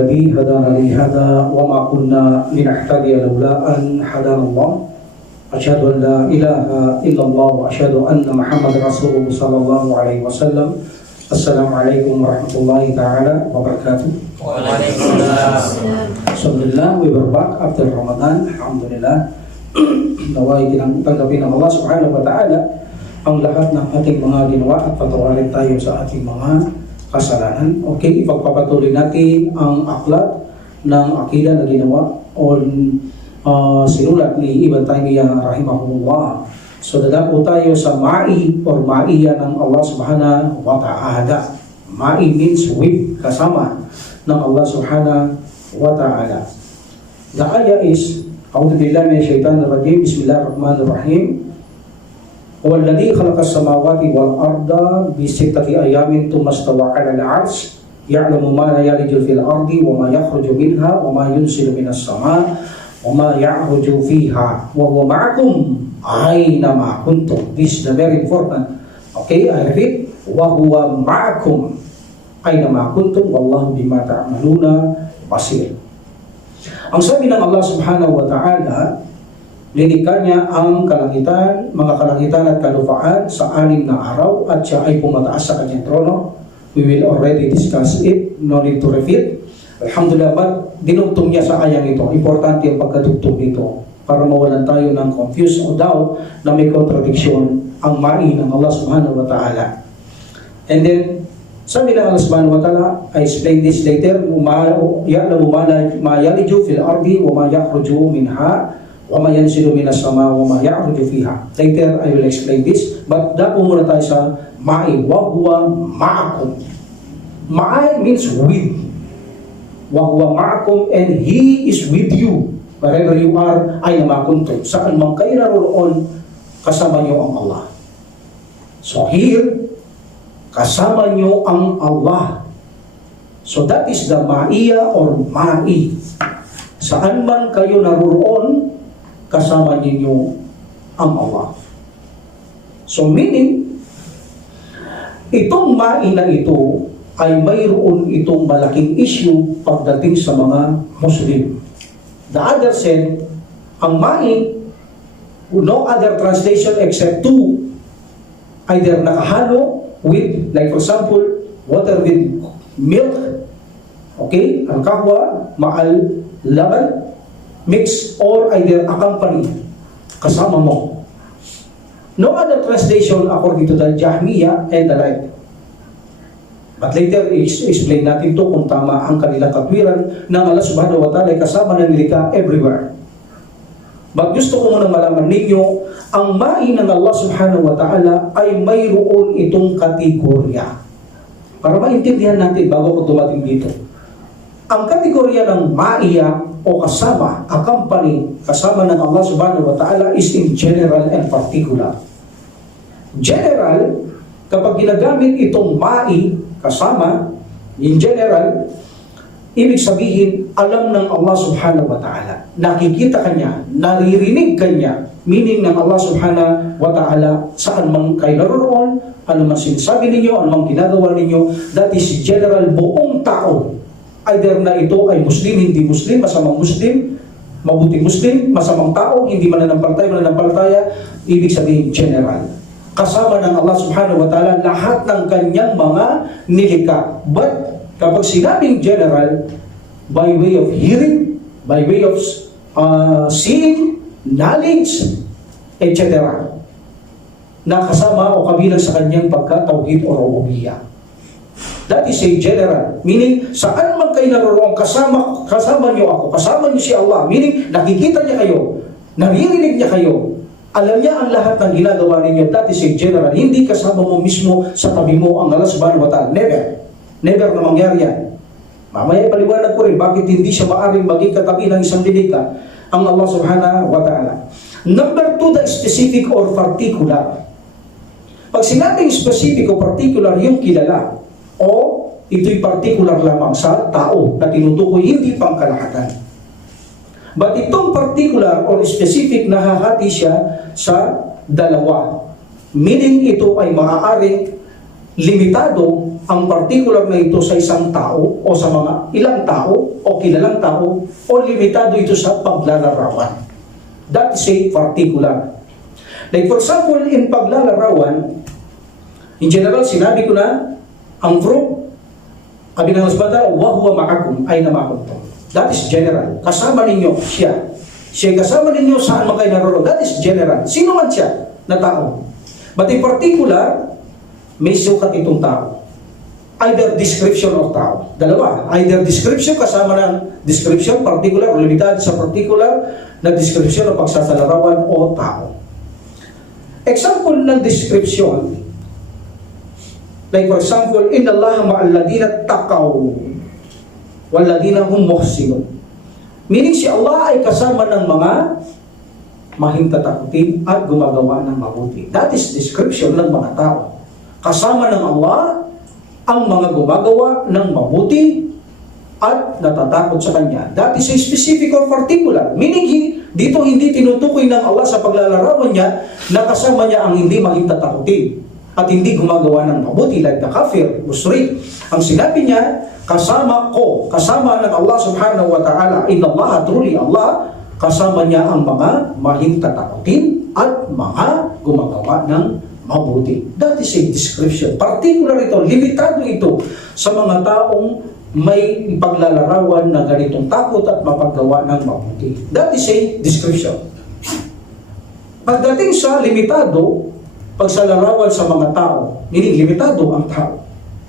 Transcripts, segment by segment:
الذي هدانا لهذا وما كنا لنهتدي لولا أن هدانا الله أشهد أن لا إله إلا الله وأشهد أن محمد رسول الله صلى الله عليه وسلم. السلام عليكم ورحمة الله تعالى وبركاته. Waalaikumsalam. Alhamdulillah, we were back after Ramadan. Alhamdulillah. Naway tanggapin ng Allah subhanahu wa ta'ala ang lahat ng ating mga ginawa at patawarin tayo sa ating mga kasalanan. Okay, ipagpapatuloy natin ang aklat ng akida na ginawa o sinulat ni Ibn Taymiyyah rahimahullah. So dadako tayo sa ma'i or ma'iya ng Allah subhanahu wa ta'ala. Ma'i means with, kasama ng Allah subhanahu wa ta'ala. The ayah is A'udhu billahi minash shaitanir rajim. Bismillahirrahmanirrahim. Huwallazi khalaqas samawati wal arda bi sittati ayamin thumma istawa 'alal 'arsy ya'lamu ma la yaliju fil ardi wa ma yakhruju minha wa ma yunzilu minas sama' wa ma ya'ruju fiha wa huwa ma'akum aina ma kuntum. This is the very important. Okay, I repeat. Wa huwa ma'akum aina ma kuntum wallahu bima ta'maluna basir. Ang sabi ng Allah subhanahu wa ta'ala, linikha niya ang kalangitan, mga kalangitan at kalupaan sa 6 na araw at siya ay pumataas sa kanyang trono. We will already discuss it, no need to repeat. Alhamdulillah, but dinugtong niya sa ayang ito. Importante ang pagkadugtong nito para mawalan tayo ng confuse o doubt na may contradiction ang ma'i ng Allah subhanahu wa ta'ala. And then, sabi ng Allah subhanahu wa ta'ala, I explain this later, ya'lamu ma yaliju fil ardi wa ma yakhruju minha wa ma yanzilu minas sama wa ma ya'ruju fiha. Later, I will explain this. But dapo muna tayo sa ma'i, wa huwa ma'akum. Ma'i means with. Wa huwa ma'akum, and He is with you. Wherever you are, ay namakuntum. Saan man kayo naroon, kasama niyo ang Allah. So here, kasama nyo ang Allah. So that is the ma'iya or ma'i. Saan man kayo naroon, kasama ninyo ang Allah. So meaning, itong ma'i na ito ay mayroon itong malaking issue pagdating sa mga Muslim. The other said, ang ma'i, no other translation except two, either nakahalo with, like for example, water with milk, okay, ang kahwa, ma'al laban, mix, or either accompany, kasama mo. No other translation according to the Jahmiyyah and the like. But later, explain natin to kung tama ang kanilang katwiran ng Allah subhanahu wa ta'ala ay kasama ng nilikha everywhere. But gusto ko muna malaman ninyo, ang ma'i ng Allah subhanahu wa ta'ala ay mayroon itong kategorya. Para maintindihan natin bago ko dumating dito. Ang kategorya ng ma'iya o kasama, accompany, kasama ng Allah subhanahu wa ta'ala is in general and particular. General, kapag ginagamit itong ma'i, kasama, in general, ibig sabihin, alam ng Allah subhanahu wa ta'ala. Nakikita kanya, naririnig kanya, meaning ng Allah subhanahu wa ta'ala saan man kayo naroon, ano man sinasabi ninyo, ano man ginagawa ninyo, that is general, buong tao. Either na ito ay Muslim, hindi Muslim, masamang Muslim, mabuting Muslim, masamang tao, hindi mananampalataya, ibig sabihin general. Kasama ng Allah subhanahu wa ta'ala lahat ng kanyang mga nilikha. But kapag sinabing general, by way of hearing, by way of seeing, knowledge, etc. Nakasama o kabilang sa kanyang pagka-tauhid o rububiyya. That is a general. Meaning, saan man kayo naroon, kasama niyo ako, kasama niyo si Allah. Meaning, nakikita niya kayo, naririnig niya kayo, alam niya ang lahat ng ginagawa ninyo. That is a general. Hindi kasama mo mismo sa tabi mo ang Allah subhanahu wa ta'ala. Never. Never na mangyari yan. Mamaya paliwanag ko rin bakit hindi siya maaaring maging katabi ng isang nilikha ang Allah subhanahu wa ta'ala. Number 2, the specific or particular. Pag sinabing specific o particular, yung kilala o ito'y particular lamang sa tao na tinutukoy, hindi pang kalahatan. But itong particular or specific, nahahati siya sa dalawa. Meaning ito ay maaaring limitado ang particular na ito sa isang tao o sa mga ilang tao, o kilalang tao o limitado ito sa paglalarawan. That is a particular. Like for example, in paglalarawan, in general, sinabi ko na, ang verb, sabi ng Masbata, wa huwa ma'akum, ay namakunto. That is general. Kasama ninyo siya. Siya kasama ninyo saan man kayo naroroon. That is general. Sino man siya na tao. But in particular, may sukat itong tao. Either description of tao. Dalawa. Either description kasama ng description, particular o limitado sa particular na description o pagsasalarawan o tao. Example ng description, like for example, inna Allah ma'alladina taqaw walladina hum muhsinun. Meaning si Allah ay kasama ng mga mahintatakutin at gumagawa ng mabuti. That is description ng mga tao. Kasama ng Allah ang mga gumagawa ng mabuti at natatakot sa Kanya. That is a specific or particular. Meaning, dito hindi tinutukoy ng Allah sa paglalarawan niya na kasama niya ang hindi mahintatakutin at hindi gumagawa ng mabuti like the kafir, musyrik. Ang sinabi niya, kasama ko, kasama ng Allah subhanahu wa ta'ala, inna Allah, truly Allah, kasama niya ang mga mahintatakutin at mga gumagawa ng mabuti. That is a description. Particular ito, limitado ito sa mga taong may paglalarawan na ganitong takot at mapaggawa ng mabuti. That is a description. Pagdating sa limitado, pagsalarawan sa mga tao, meaning limitado ang tao.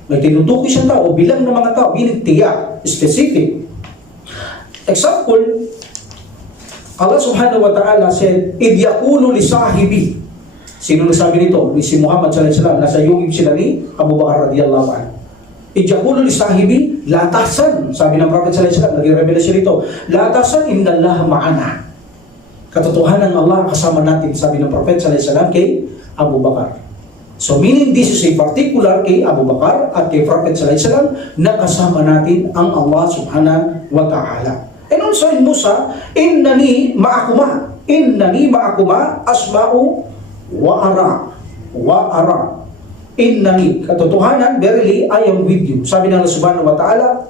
May tinutukoy siyang tao, bilang ng mga tao, meaning tiyak, specific. Example, Allah subhanahu wa ta'ala said, idh yakulu li sahibi. Sino nagsabi nito? Si Muhammad sallallahu alaihi wasallam. Nasa yungib sila ni Abu Bakar radiyallahu anhu. Ijaqulu li sahibi, la tahzan. Sabi ng Prophet sallallahu alaihi wasallam, nag-revelasyon ito, la tahzan innallaha ma'ana. Katotohanan ng Allah kasama natin, sabi ng Prophet sallallahu alaihi wasallam kay Abu Bakar. So meaning this is a particular kay Abu Bakar at kay Prophet sallallahu alaihi wasallam na kasama natin ang Allah subhanahu wa ta'ala. And also in Musa, innani ma'akuma asma'u wa ara. Innani, katotohanan, verily, I am with you. Sabi ng Allah subhanahu wa ta'ala,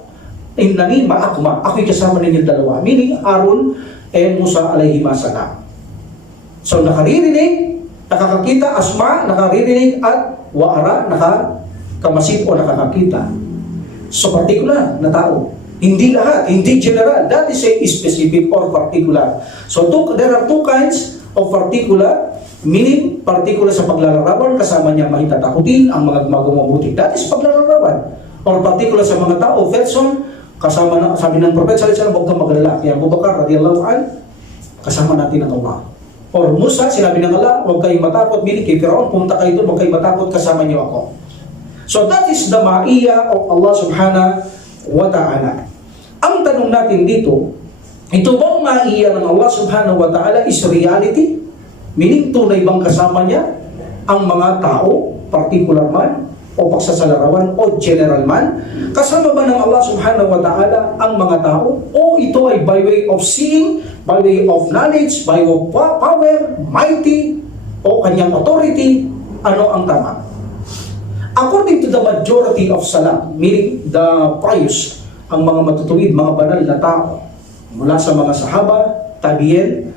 innani ma'akuma, ako'y kasama ninyo dalawa. Meaning, Aaron and Musa alayhi salam. So, nakaririnig, nakakakita, asma, nakaririnig, at wa ara, nakakamasid o nakakakita. So, particular na tao. Hindi lahat, hindi general. That is a specific or particular. So, there are two kinds of particular, meaning particular sa paglalarawan, kasama niya mahintatakutin ang mga gumagawa-mabuti. That is paglalarawan. Or particular sa mga tao, person, kasama na, sabi ng Prophet sallallahu alaihi wasallam, huwag kang magalala. Kaya Abu Bakar radiyallahu anhu, kasama natin ang Allah. Or Musa, sinabi ng Allah, huwag kayong matakot, meaning kay Firaun, pumunta kayo doon, huwag kayong matakot, kasama niyo ako. So that is the ma'iyya of Allah subhanahu wa ta'ala. Ang tanong natin dito, ito bang ma'iyya ng Allah subhanahu wa ta'ala is reality? Meaning, tunay bang kasama niya ang mga tao, particular man, o pagsasalarawan, o general man? Kasama ba ng Allah subhanahu wa ta'ala ang mga tao? O ito ay by way of seeing, by way of knowledge, by way of power, mighty, o kanyang authority? Ano ang tama? According to the majority of salam, meaning the pious, ang mga matutuwid, mga banal na tao, mula sa mga sahaba, tabi'in,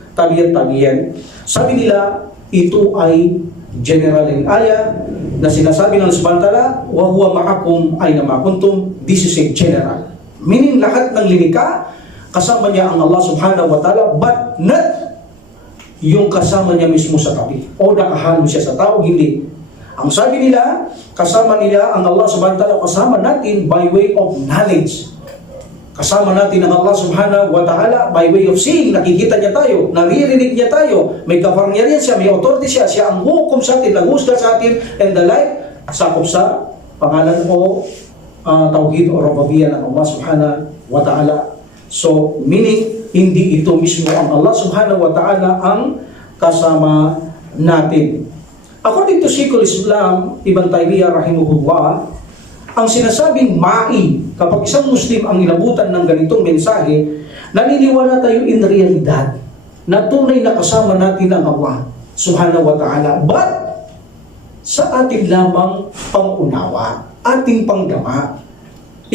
sabi nila, ito ay general in ayah na sinasabi ng subhanahu wa ta'ala, wa huwa ma'akum ayna ma kuntum. This is a general. Meaning lahat ng linika, kasama niya ang Allah subhanahu wa ta'ala, but not yung kasama niya mismo sa tabi o nakahalo siya sa tao, hindi. Ang sabi nila, kasama nila ang Allah subhanahu wa ta'ala, kasama natin by way of knowledge. Kasama natin ang Allah subhanahu wa ta'ala by way of seeing, nakikita niya tayo, naririnig niya tayo, may kapangyarihan siya, may authority siya, siya ang hukom sa atin, naghusga sa atin, and the like, sakop sa pangalan o tauhid o rububiyya ng Allah subhanahu wa ta'ala. So, meaning, hindi ito mismo ang Allah subhanahu wa ta'ala ang kasama natin. According to Sheikhul Islam, Ibn Taymiyyah rahimahullah, ang sinasabing ma'i, kapag isang Muslim ang inabutan ng ganitong mensahe, naniniwala tayo in realidad na tunay na kasama natin ang Allah subhanahu wa ta'ala. But, sa ating lamang pangunawa, ating pangdama.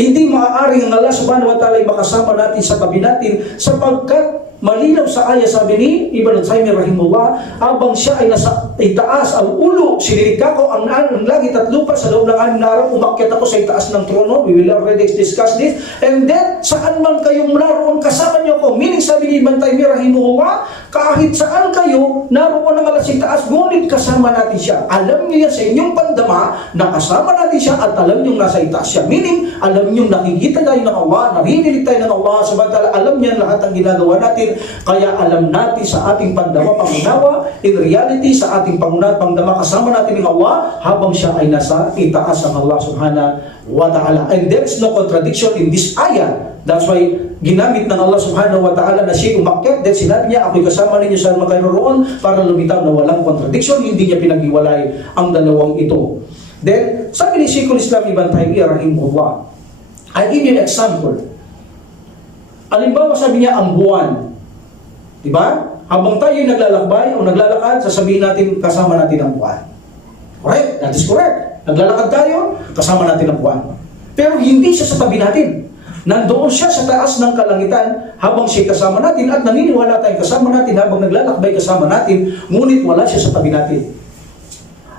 Hindi maaaring ang Allah subhanahu wa ta'ala ay makasama natin sa tabi natin sapagkat malinaw sa aya, sabi ni Ibn Taymiyyah rahimahullah, habang siya ay nasa itaas ang ulo, sinilikha ko ang langit at lupa sa loob ng 6 na araw, umakyat ako sa itaas ng trono. We will already discuss this. And then, saan man kayong naroon, kasama niyo ko. Meaning, sabi ni Ibn Taymiyyah rahimahullah, kahit saan kayo, naroon ang Allah sa itaas, ngunit kasama natin siya. Alam niyo yan sa inyong pandama na kasama natin siya at alam niyo nasa itaas siya. Meaning, alam niyo nakikita tayo ng Allah, naririnig tayo ng Allah, samantal alam niya lahat ang ginagawa natin. Kaya alam natin sa ating pandama, pangunawa, in reality, sa ating pangunawa, pandama, kasama natin ng Allah habang siya ay nasa itaas ng Allah subhanahu wa ta'ala. And there is no contradiction in this ayah. That's why ginamit ng Allah subhanahu wa ta'ala na siya umakyat. Then sinabi niya, ako'y kasama ninyo sa magkaroon para lumitaw na walang contradiction. Hindi niya pinag-iwalay ang dalawang ito. Then, sabi ni Sheikhul Islam Ibn Taymiyyah rahimahullah, I give you an example. Halimbawa, sabi niya, ang buwan. Diba? Habang tayo naglalakbay o naglalakad, sasabihin natin, kasama natin ang buwan. Correct? That is correct. Naglalakad tayo, kasama natin ang buwan. Pero hindi siya sa tabi natin. Nandoon siya sa taas ng kalangitan habang siya kasama natin at naniniwala tayong kasama natin habang naglalakbay kasama natin, ngunit wala siya sa tabi natin.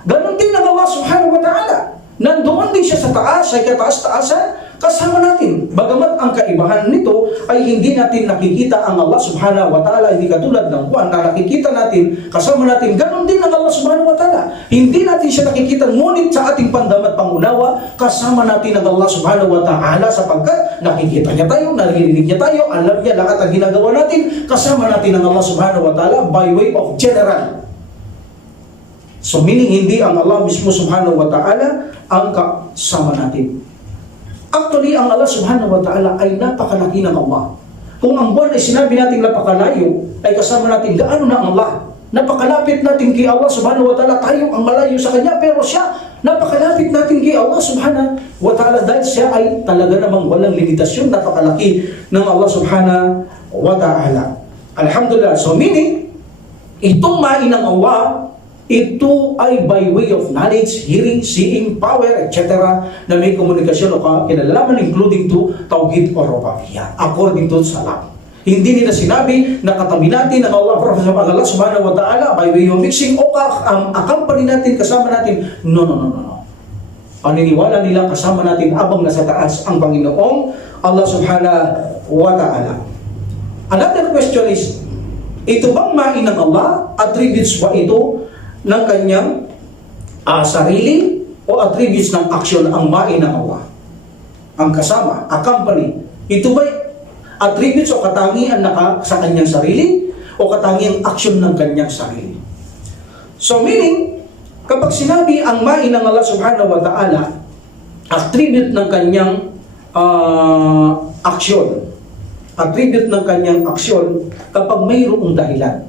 Ganon din ang Allah subhanahu wa ta'ala. Nandoon din siya sa taas, ay kataas-taasan, kasama natin. Bagamat ang kaibahan nito ay hindi natin nakikita ang Allah subhanahu wa ta'ala, hindi katulad ng buwan na nakikita natin, kasama natin, ganon din ang Allah subhanahu wa ta'ala. Hindi natin siya nakikita, ngunit sa ating pandama at pangunawa, kasama natin ang Allah subhanahu wa ta'ala sapagkat nakikita niya tayo, naririnig niya tayo, alam niya lahat ang ginagawa natin, kasama natin ang Allah subhanahu wa ta'ala by way of general. So meaning hindi ang Allah mismo subhanahu wa ta'ala ang kasama natin. Actually, ang Allah subhanahu wa ta'ala ay napakalaki ng Allah. Kung ang buwan ay sinabi natin napakalayo, ay kasama natin gaano na ang Allah. Napakalapit natin kay Allah subhanahu wa ta'ala, tayo ang malayo sa Kanya, pero siya, napakalapit natin kay Allah subhanahu wa ta'ala dahil siya ay talaga namang walang limitasyon, napakalaki ng Allah subhanahu wa ta'ala. Alhamdulillah. So meaning, itong mainang Allah, ito ay by way of knowledge, hearing, seeing, power, etc. na may komunikasyon o kinalalaman including to tawhid o rububiyya according to Salam. Hindi nila sinabi na katabi natin ang Allah subhanahu wa ta'ala by way of mixing o accompany natin, kasama natin. No. Paniniwala nila kasama natin abang nasa taas ang Panginoong Allah subhanahu wa ta'ala. Another question is, ito bang main ng Allah? Attributes ba ito ng kanyang sarili o attributes ng action ang main ng Allah? Ang kasama, accompany. Ito ba attributes o katangian sa kanyang sarili o katangiang action ng kanyang sarili? So meaning, kapag sinabi ang main ng Allah subhanahu wa ta'ala, attribute ng kanyang action, attribute ng kanyang action kapag mayroong dahilan.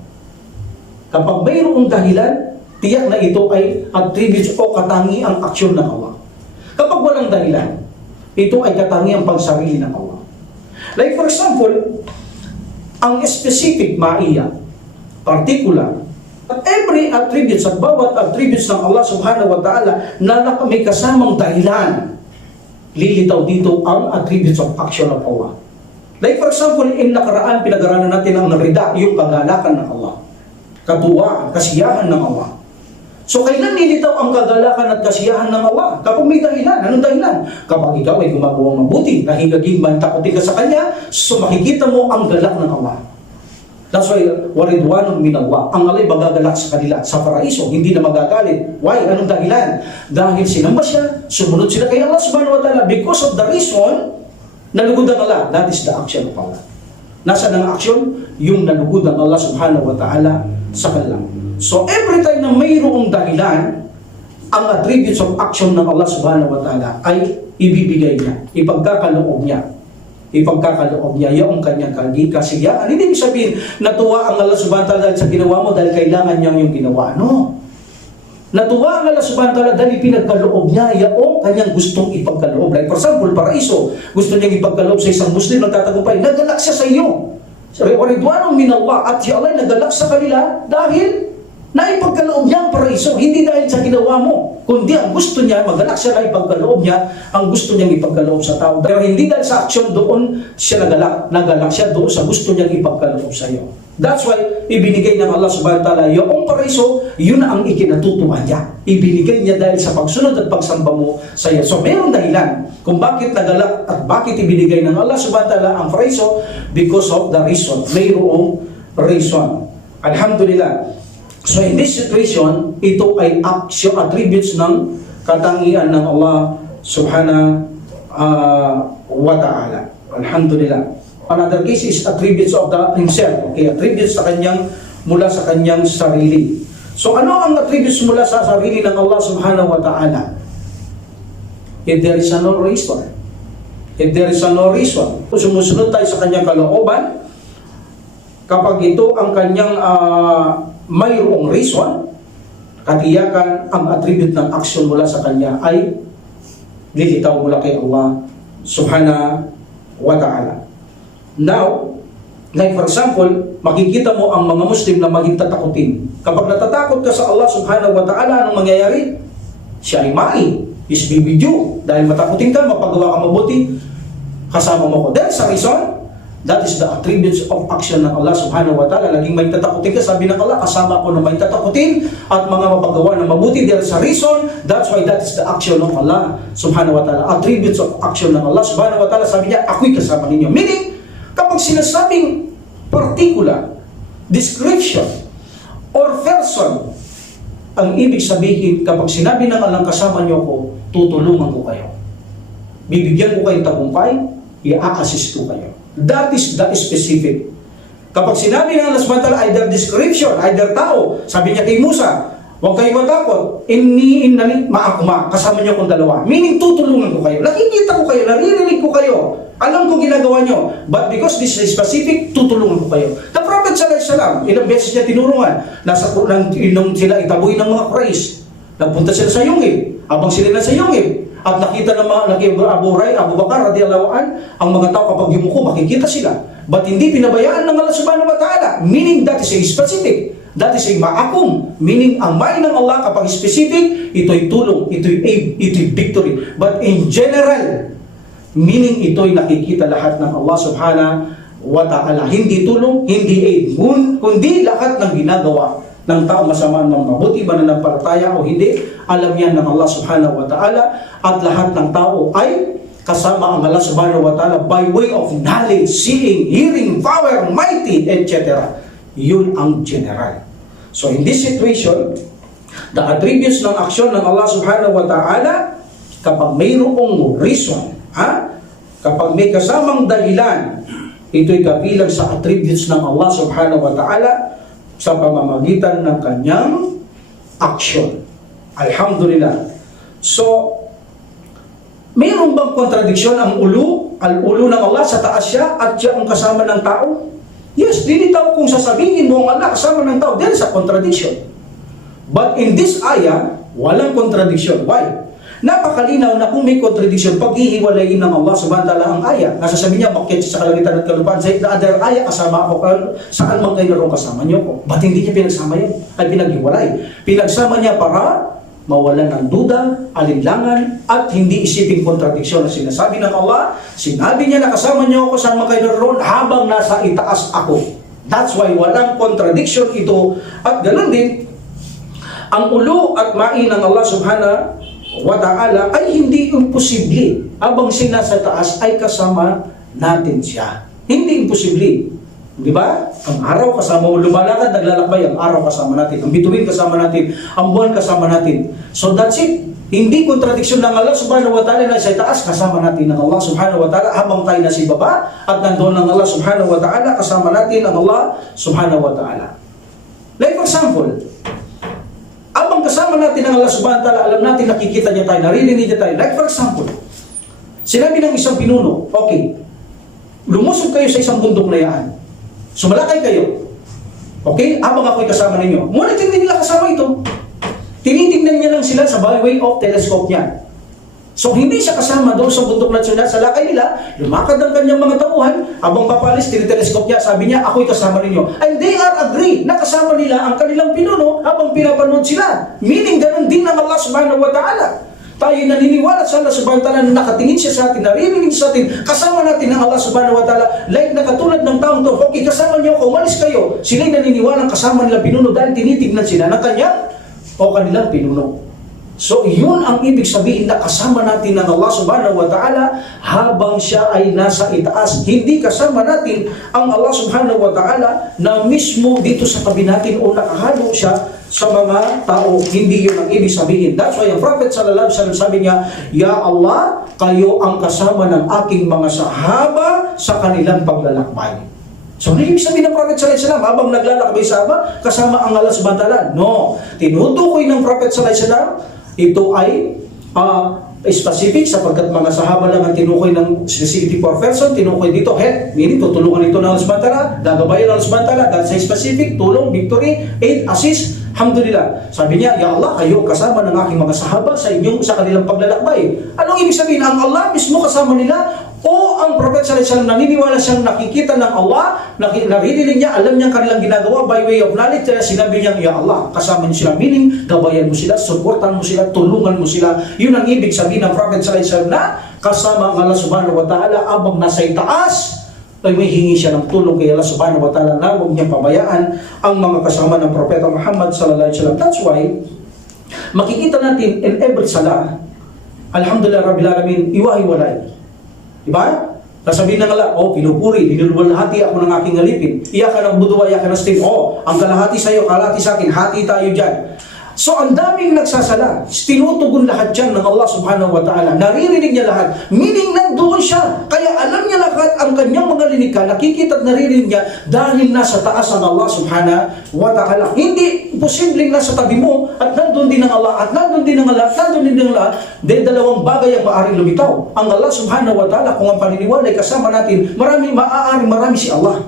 Kapag mayroong dahilan, tiyak na ito ay attributes o katangiang aksyon ng Allah. Kapag walang dahilan, ito ay katangiang pagsarili ng Allah. Like for example, ang specific maiya, particular, at every attributes at bawat attributes ng Allah subhanahu wa ta'ala na may kasamang dahilan, lilitaw dito ang attributes of action of Allah. Like for example, in nakaraan, pinag-aralan natin ang rida, yung kagalakan ng Allah, katuwaan, kasiyahan ng Allah. So kailan nilitaw ang kagalakan at kasiyahan ng Allah? Kapag may dahilan. Anong dahilan? Kapag ikaw ay gumagawang mabuti, nahigaging mantakuti ka sa Kanya, so makikita mo ang galak ng Allah. That's why, waridwanun min Allah. Ang Allah ay magagalak sa kanila sa paraiso, hindi na magagalit. Why? Anong dahilan? Dahil sinamba siya, sumunod sila kay Allah subhanahu wa ta'ala. Because of the reason, nalugod ang Allah. That is the action of Allah. Nasaan ang action? Yung nalugod ang Allah subhanahu wa ta'ala sa kanila. So every time na mayroong dahilan, ang attributes of action ng Allah subhanahu wa ta'ala ay ibibigay niya, ipagkakaloob niya. Ipagkakaloob niya yung kanyang kasiyahan. Hindi sabihin, natuwa ang Allah subhanahu wa ta'ala dahil sa ginawa mo dahil kailangan niya yung ginawa. No. Natuwa ang Allah subhanahu wa ta'ala dahil pinagkaloob niya yung kanyang gustong ipagkaloob. Like for example, paraiso, gusto niyang ipagkaloob sa isang Muslim nagtatagumpay, nagalak siya sa iyo. Waridwanun min Allah, at si Allah nagalak sa kanila dahil na ipagkaloob niya ang paraiso, hindi dahil sa ginawa mo, kundi ang gusto niya, magalak siya na ipagkaloob niya, ang gusto niyang ipagkaloob sa tao. Pero hindi dahil sa aksyon doon siya nagalak siya doon sa gusto niyang ipagkaloob sa iyo. That's why, ibinigay ng Allah subhanahu wa ta'ala yung paraiso, yun ang ikinatutuwa niya. Ibinigay niya dahil sa pagsunod at pagsamba mo sa iyo. So, mayroong dahilan kung bakit nagalak at bakit ibinigay ng Allah subhanahu wa ta'ala ang paraiso, because of the reason. Mayroong reason. Alhamdulillah. So in this situation, ito ay action, attributes ng katangian ng Allah subhanahu wa ta'ala. Alhamdulillah. Another case is attributes of the himself. Okay, attributes sa kanyang, mula sa kanyang sarili. So ano ang attributes mula sa sarili ng Allah subhanahu wa ta'ala? If there is no reason. If there is no reason. Kung sumusunod tayo sa kanyang kalooban, kapag ito ang kanyang mayroong reason, katiyakan ang attribute ng action mula sa kanya ay lilitaw mula kay Allah subhanahu wa ta'ala. Now, like for example, makikita mo ang mga Muslim na maging tatakutin. Kapag natatakot ka sa Allah subhanahu wa ta'ala, anong mangyayari? Siya ay is bibidyo. Dahil matakutin ka, mapagawa ka mabuti, kasama mo ko. That's the reason. That is the attributes of action ng Allah subhanahu wa ta'ala. Laging may tatakutin ka, sabi ng Allah, kasama ko na may tatakutin at mga mapagawa na mabuti. There is a reason. That's why that is the action ng Allah subhanahu wa ta'ala. Attributes of action ng Allah subhanahu wa ta'ala. Sabi niya, ako'y kasama ninyo. Meaning, kapag sinasabing particular, description, or person, ang ibig sabihin, kapag sinabi ng Allah, kasama niyo ko, tutulungan ko kayo. Bibigyan ko kayong tagumpay, i-a-assist ko kayo. That is the specific. Kapag sinabi ng Allah subhanahu wa ta'ala, either description, either tao, sabi niya kay Musa, huwag kayong matakot, innani ma'akuma, kasama niyo kong dalawa. Meaning, tutulungan ko kayo. Nakikita ko kayo, naririnig ko kayo. Alam ko ginagawa niyo. But because this is specific, tutulungan ko kayo. The Prophet sallallahu alaihi wasallam, ilang beses niya tinurungan, nung sila itaboy ng mga Quraysh, nagpunta sila sa Yungib. Habang sila na sa Yungib, at nakita ng mga Abu Bakar radhiyallahu an, ang mga tao kapag yumuko, makikita sila. But hindi pinabayaan ng Allah subhanahu wa ta'ala. Meaning that is a specific. That is a ma'akum. Meaning ang may ng Allah kapag specific, ito'y tulong, ito'y aid, ito'y victory. But in general, meaning ito'y nakikita lahat ng Allah subhanahu wa ta'ala. Hindi tulong, hindi aid, kundi lahat ng ginagawa ng tao masama ng mabuti, mananampalataya o hindi, alam yan ng Allah subhanahu wa ta'ala, at lahat ng tao ay kasama ang Allah subhanahu wa ta'ala by way of knowledge, seeing, hearing, power, mighty, etc. Yun ang general. So in this situation, the attributes ng aksyon ng Allah subhanahu wa ta'ala, kapag mayroong reason, kapag may kasamang dahilan, ito'y kabilang sa attributes ng Allah subhanahu wa ta'ala sa pamamagitan ng kanyang action. Alhamdulillah. So, mayroon bang kontradiksyon ang ulo ng Allah sa taas siya at siya ang kasama ng tao? Yes, dilitaw kung sasabihin mo ang Allah kasama ng tao, there is a contradiction. But in this ayah, walang contradiction. Why? Napakalinaw na kung may contradiction, paghihiwalayin ng Allah subhanahu wa ta'ala ang ayah. Nasasabi niya, bakit sa kalangitan at kalupaan, sa the other ayah, kasama ako, saan man kayo naroon kasama niyo ko? Ba't hindi niya pinagsama yun? Ay pinaghiwalay. Pinagsama niya para mawalan ng duda, alinlangan, at hindi isiping kontradiksyon na sinasabi ng Allah. Sinabi niya na kasama niyo ako saan man kayo naroon habang nasa itaas ako. That's why walang contradiction ito. At ganun din, ang ulo at mai ng Allah subhanahu wa ta'ala ay hindi imposible habang sila sa taas ay kasama natin siya. Hindi imposible. Di ba? Ang araw kasama mo, lumalakad, naglalakbay, ang araw kasama natin, ang bituin kasama natin, ang buwan kasama natin. So that's it. Hindi kontradiksyon ng Allah subhanahu wa ta'ala na sa taas, kasama natin ng Allah subhanahu wa ta'ala habang tayo nasa baba at nandoon ng Allah subhanahu wa ta'ala, kasama natin ang Allah subhanahu wa ta'ala. Like for example, abang kasama natin ang Allah subhanahu wa ta'ala, alam natin, nakikita niya tayo, naririnig niya tayo. Like for example, sinabi ng isang pinuno, okay, lumusog kayo sa isang bundok na yan. Sumalakay kayo. Okay? Abang ako'y kasama ninyo. Ngunit hindi nila kasama ito. Tinitingnan niya lang sila sa by way of telescope niya. So hindi siya kasama doon sa bundok na siya. Sa lakay nila, lumakad ang kanyang mga tauhan. Abang papalis, tinitelescope niya, sabi niya, ako'y kasama ninyo. And they are agreed agree na kasama nila ang kanilang pinuno habang pinapanood sila. Meaning, ganun din ng Allah subhanahu wa ta'ala. Tayo naniniwala sa Allah subhanahu wa ta'ala na nakatingin siya sa atin, naririnig sa atin, kasama natin ng Allah subhanahu wa ta'ala. Like na katulad ng taong to, okay, kasama niyo ako, umalis kayo. Sila'y naniniwala kasama nila pinuno dahil tinitignan sila ng kanya o kanilang pinuno. So, yun ang ibig sabihin na kasama natin ng Allah subhanahu wa ta'ala habang siya ay nasa itaas. Hindi kasama natin ang Allah subhanahu wa ta'ala na mismo dito sa tabi natin o nakahalo siya sa mga tao. Hindi yun ang ibig sabihin. That's why ang Prophet sallallahu alaihi wasallam sabi niya, Ya Allah, kayo ang kasama ng aking mga sahaba sa kanilang paglalakbay. So, ano ibig sabihin ng Prophet sallallahu alaihi wasallam habang naglalakbay sahaba, kasama ang Allah subhanahu wa ta'ala? No. Tinutukoy ng Prophet sallallahu alaihi wasallam, ito ay specific sapagkat mga sahaba lang ang tinukoy ng specific for person, tinukoy dito, head, meaning tutulungan ito ng Allah subhanahu wa ta'ala, gagabayan ng Allah subhanahu wa ta'ala, dahil sa specific, tulong, victory, aid, assist, alhamdulillah. Sabi niya, Ya Allah, kayo kasama ng aking mga sahaba sa kanilang paglalakbay. Anong ibig sabihin? Ang Allah mismo kasama nila o ang Prophet sallallahu alaihi wasallam naniniwala siyang nakikita ng Allah, naririnig niya, alam niya kanilang ginagawa by way of knowledge, kaya sinabi niya, Ya Allah, kasama niyo sila, meaning, gabayan mo sila, supportan mo sila, tulungan mo sila. Yun ang ibig sabihin ng Prophet sallallahu alaihi wasallam na kasama ang Allah subhanahu wa ta'ala abang nasa itaas, ay may hingi siya ng tulong kay Allah subhanahu wa ta'ala na huwag niyang pabayaan ang mga kasama ng Propeta Muhammad sallallahu alaihi wasallam. That's why, makikita natin in every salah, alhamdulillah rabbil alamin, iwahiwalay. Diba? Nasabihin ng Allah, pinupuri, dinulwalhati ako ng aking alipin. Iyaka ng budwa, iyaka ng stin. Ang kalahati sa iyo, kalahati sa akin, hati tayo dyan. So, ang daming nagsasala. Tinutugon lahat dyan ng Allah subhanahu wa ta'ala. Naririnig niya lahat. Meaning, nandoon siya. Kaya alam niya lahat ang kanyang mga linikha. Nakikita at naririnig niya dahil nasa taas ang Allah subhanahu wa ta'ala. Hindi posibleng nasa tabi mo at nandun din ang Allah at nandun din ang Allah at nandun din ang Allah. Dahil dalawang bagay ang maaaring lumitaw. Ang Allah subhanahu wa ta'ala, kung ang paniniwala ay kasama natin, marami si Allah.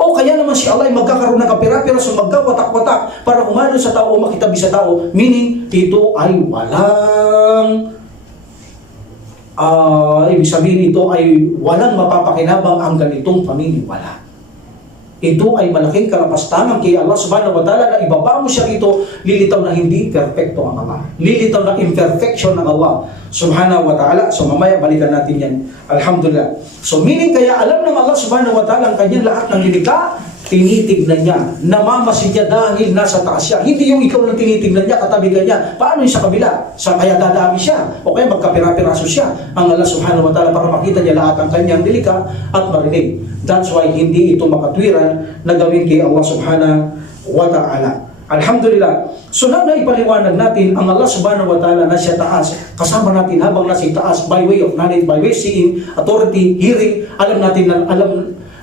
O kaya naman si Allah ay magkakaroon ng kapira-pira so magkawatak-watak para umano sa tao o makitabi sa tao. Meaning, ito ay walang ibig sabihin ito ay walang mapapakinabang ang ganitong paniniwala. Ito ay malaking kalapastangan kay Allah subhanahu wa ta'ala na ibaba mo siya dito, lilitaw na hindi perfecto ang Allah. Lilitaw na imperfection ng Allah subhanahu wa ta'ala. So mamaya balikan natin yan. Alhamdulillah. So meaning kaya alam ng Allah subhanahu wa ta'ala ang kanyang lahat ng lilikha, tinitignan niya, namamasid niya dahil nasa taas siya. Hindi yung ikaw lang tinitignan niya, katabi ka niya. Paano yung sa kabila? Kaya dadami siya. O kaya magkapira-piraso siya. Ang Allah subhanahu wa ta'ala para makita niya lahat ang kanyang lilikha at marinig. That's why hindi ito makatwiran na gawin kay Allah subhanahu wa ta'ala. Alhamdulillah. So na ipaliwanag natin ang Allah subhanahu wa ta'ala na siya taas. Kasama natin habang nasa taas by way of knowledge, by way of seeing, authority, hearing. Alam natin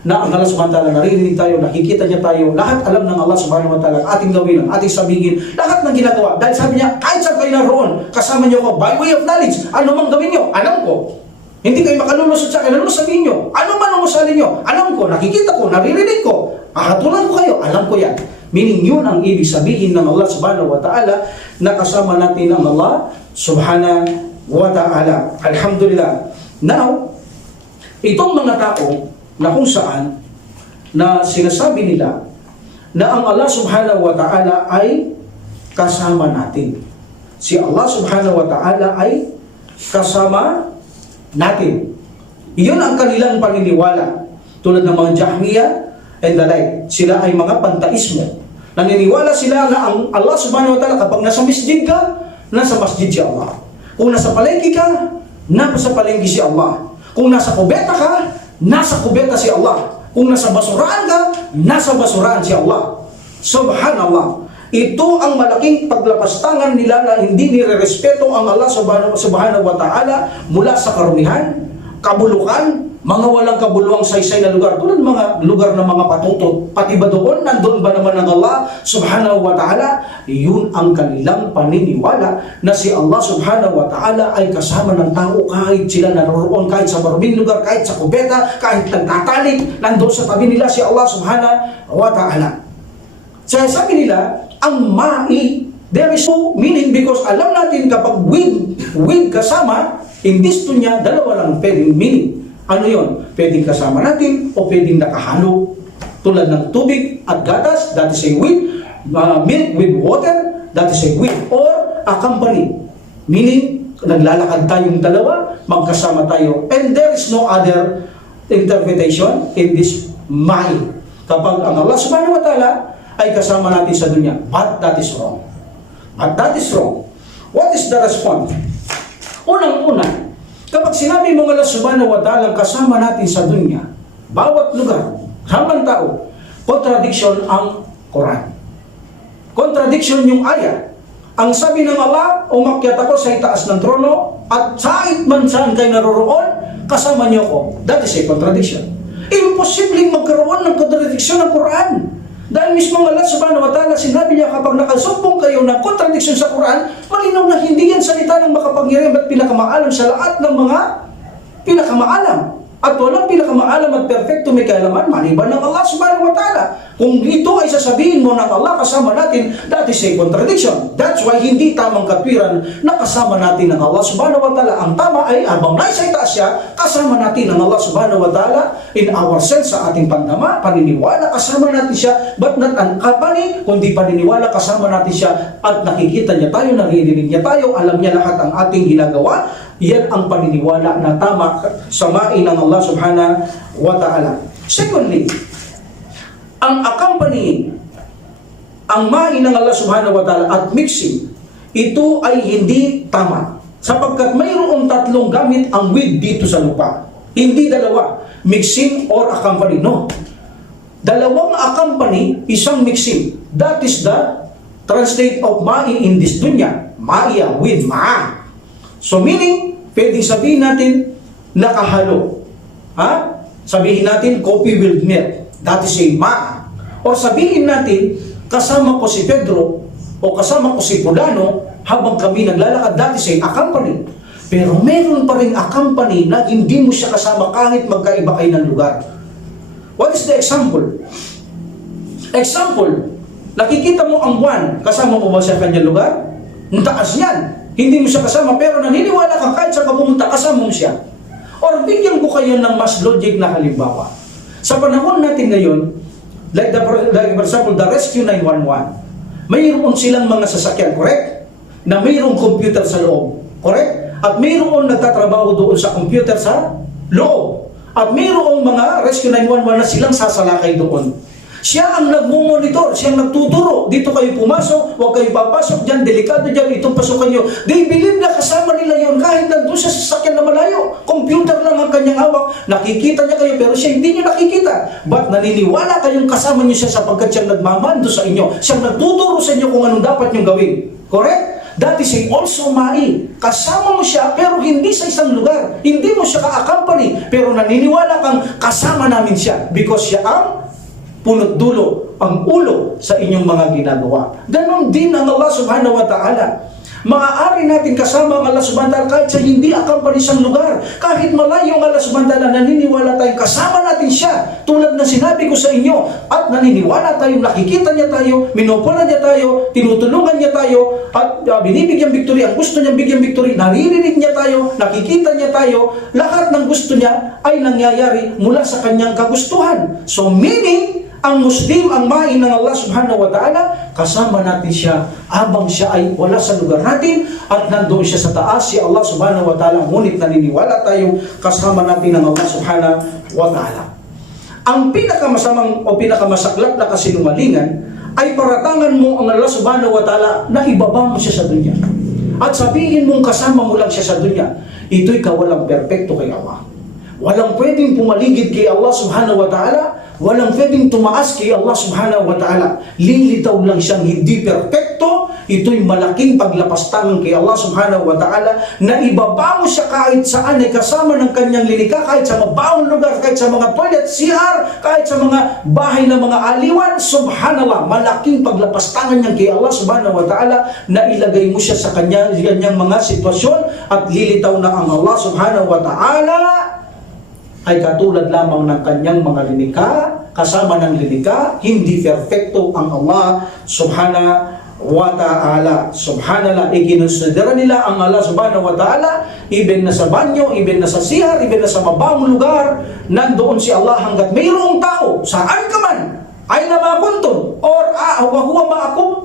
na ang Allah subhanahu wa ta'ala naririnig tayo, nakikita niya tayo. Lahat alam ng Allah subhanahu wa ta'ala ating gawin, ang ating sabihin, lahat ng ginagawa. Dahil sabi niya, kahit saan kayo naroon, kasama niyo ko by way of knowledge. Ano mang gawin niyo, alam ko. Hindi kayo makalulusot sa akin. Ano sabihin nyo? Ano man ang usalin nyo? Alam ko, nakikita ko, naririnig ko. Hatulan ko kayo. Alam ko yan. Meaning yun ang ibig sabihin ng Allah subhanahu wa ta'ala na kasama natin ang Allah subhanahu wa ta'ala. Alhamdulillah. Now, itong mga tao na kung saan na sinasabi nila na ang Allah subhanahu wa ta'ala ay kasama natin. Si Allah subhanahu wa ta'ala ay kasama natin. Iyon ang kanilang paniniwala. Tulad ng mga Jahmiya and the like. Sila ay mga pantaismo. Naniniwala sila na ang Allah subhanahu wa ta'ala kapag nasa masjid ka, nasa masjid si Allah. Kung nasa palengke ka, nasa palengke si Allah. Kung nasa kubeta ka, nasa kubeta si Allah. Kung nasa basuraan ka, nasa basuraan si Allah. Subhanallah. Ito ang malaking paglapastangan nila na hindi nirerespeto ang Allah subhanahu wa ta'ala mula sa karumihan, kabulukan, mga walang kabuluang saysay na lugar. Tulad mga lugar ng mga patutot. Pati ba doon, nandun ba naman ang Allah subhanahu wa ta'ala? Yun ang kanilang paniniwala na si Allah subhanahu wa ta'ala ay kasama ng tao kahit sila naroon, kahit sa maruming lugar, kahit sa kubeta, kahit nagtatalik, nandun sa tabi nila si Allah subhanahu wa ta'ala. So sabi nila, ang there is no meaning because alam natin kapag with kasama, in this dalawa lang pwedeng meaning. Ano yon? Pwedeng kasama natin o pwedeng nakahalo. tulad ng tubig at gatas, that is a with, milk with water, that is a with, or a company. Meaning, naglalakad tayong dalawa, magkasama tayo. And there is no other interpretation in this ma'i. Kapag ang Allah subhanahu wa ta'ala ay kasama natin sa dunya. But that is wrong. But that is wrong. What is the response? Unang-una, kapag sinabi mong Allah subhanahu wa ta'ala kasama natin sa dunya, bawat lugar, habang tao, contradiction ang Quran. Contradiction yung ayat. Ang sabi ng Allah, umakyat ako sa itaas ng trono, at sait man saan kayo naroroon, kasama niyo ko. That is a contradiction. Imposibleng magkaroon ng contradiction ng Quran. Dahil mismo Allah subhanahu wa ta'ala, sinabi niya kapag nakasumpong kayo ng contradiction sa Quran, malinaw na hindi yan salita ng makapangyarihan at pinakamaalam sa lahat ng mga pinakamaalam. At walang pinakamaalam at perfecto may kaalaman maliban ng Allah subhanahu wa ta'ala. Kung ito ay sasabihin mo ng Allah kasama natin, that is a contradiction. That's why hindi tamang katwiran na kasama natin ng Allah subhanahu wa ta'ala. Ang tama ay habang nasa itaas siya, kasama natin ng Allah subhanahu wa ta'ala in our sense sa ating pandama, paniniwala, kasama natin siya, but not an company, kundi paniniwala, kasama natin siya at nakikita niya tayo, naririnig niya tayo, alam niya lahat ang ating ginagawa. Yan ang paniniwala na tama sa ma'i ng Allah subhanahu wa ta'ala. Secondly, ang accompanying, ang ma'i ng Allah subhanahu wa ta'ala at mixing, ito ay hindi tama. Sapagkat mayroong tatlong gamit ang with dito sa lupa. Hindi dalawa, mixing or accompany. No. Dalawang accompany, isang mixing. That is the translate of ma'i in this dunya. Ma'iya with ma'a. So meaning, pwedeng sabihin natin, nakahalo. Ha? Sabihin natin, coffee with milk. That is a ma. O sabihin natin, kasama ko si Pedro, o kasama ko si Fulano, habang kami naglalakad, that is a accompany. Pero meron pa rin accompany na hindi mo siya kasama kahit magkaiba kayo ng lugar. What is the example? Example, nakikita mo ang buwan, kasama mo ba sa kanyang lugar? Ang taas niyan. Hindi mo siya kasama, pero naniniwala ka kahit sa pumunta, kasama mo siya. Or bigyan ko kayo ng mas logic na halimbawa. Sa panahon natin ngayon, like for example, the Rescue 911, mayroon silang mga sasakyan, correct? Na mayroong computer sa loob, correct? At mayroon nagtatrabaho doon sa computer sa loob. At mayroong mga Rescue 911 na silang sasalakay doon. Siya ang nagmumonitor, siya ang nagtuturo. Dito kayo pumasok, huwag kayo papasok dyan, delikado dyan, itong pasukan nyo. They believe na kasama nila yon kahit nandun siya sa sasakyan na malayo. Computer lang ang kanyang hawak. Nakikita niya kayo, pero siya hindi niyo nakikita. But naniniwala kayong kasama niyo siya sapagkat siyang nagmamando sa inyo. Siyang nagtuturo sa inyo kung anong dapat niyong gawin. Correct? That is also ma'i. Kasama mo siya, pero hindi sa isang lugar. Hindi mo siya ka-accompany, pero naniniwala kang kasama namin siya because siya ang punot dulo, ang ulo sa inyong mga ginagawa. Ganon din ang Allah subhanahu wa ta'ala. Maaari natin kasama ang Allah subhanahu wa ta'ala kahit sa hindi accompany siyang lugar. Kahit malayo ang Allah subhanahu wa ta'ala, naniniwala tayong kasama natin siya. Tulad na sinabi ko sa inyo, at naniniwala tayong nakikita niya tayo, minupula niya tayo, tinutulungan niya tayo, at binibigyan victory, ang gusto niyang bigyan victory, naririnig niya tayo, nakikita niya tayo, lahat ng gusto niya ay nangyayari mula sa kanyang kagustuhan. So meaning, ang Muslim, ang ma'i ng Allah subhanahu wa ta'ala, kasama natin siya habang siya ay wala sa lugar natin at nandoon siya sa taas, si Allah subhanahu wa ta'ala, ngunit naniniwala tayo kasama natin ng Allah subhanahu wa ta'ala. Ang pinakamasamang o pinakamasaklat na kasinungalingan ay paratangan mo ang Allah subhanahu wa ta'ala na ibaba mo siya sa dunya. At sabihin mong kasama mo lang siya sa dunya, ito'y kawalang perpekto kay Allah. Walang pwedeng pumaligid kay Allah subhanahu wa ta'ala, walang pwedeng tumaas kay Allah subhanahu wa ta'ala. Lilitaw lang siyang hindi perpekto. Ito'y malaking paglapastangan kay Allah subhanahu wa ta'ala na ibaba mo siya kahit saan ay kasama ng kanyang linika, kahit sa mabaong lugar, kahit sa mga toilet, CR, kahit sa mga bahay ng mga aliwan. Subhanallah, malaking paglapastangan niya kay Allah subhanahu wa ta'ala na ilagay mo siya sa kanyang mga sitwasyon at lilitaw na ang Allah subhanahu wa ta'ala ay katulad lamang ng kanyang mga linika, kasama ng linika, hindi perfecto ang Allah subhanahu wa ta'ala. Subhanallah, ikinonsidera nila ang Allah subhanahu wa ta'ala, even na sa banyo, even na sa CR, even na sa mabawang lugar, nandoon si Allah hanggat mayroong tao, saan ka man,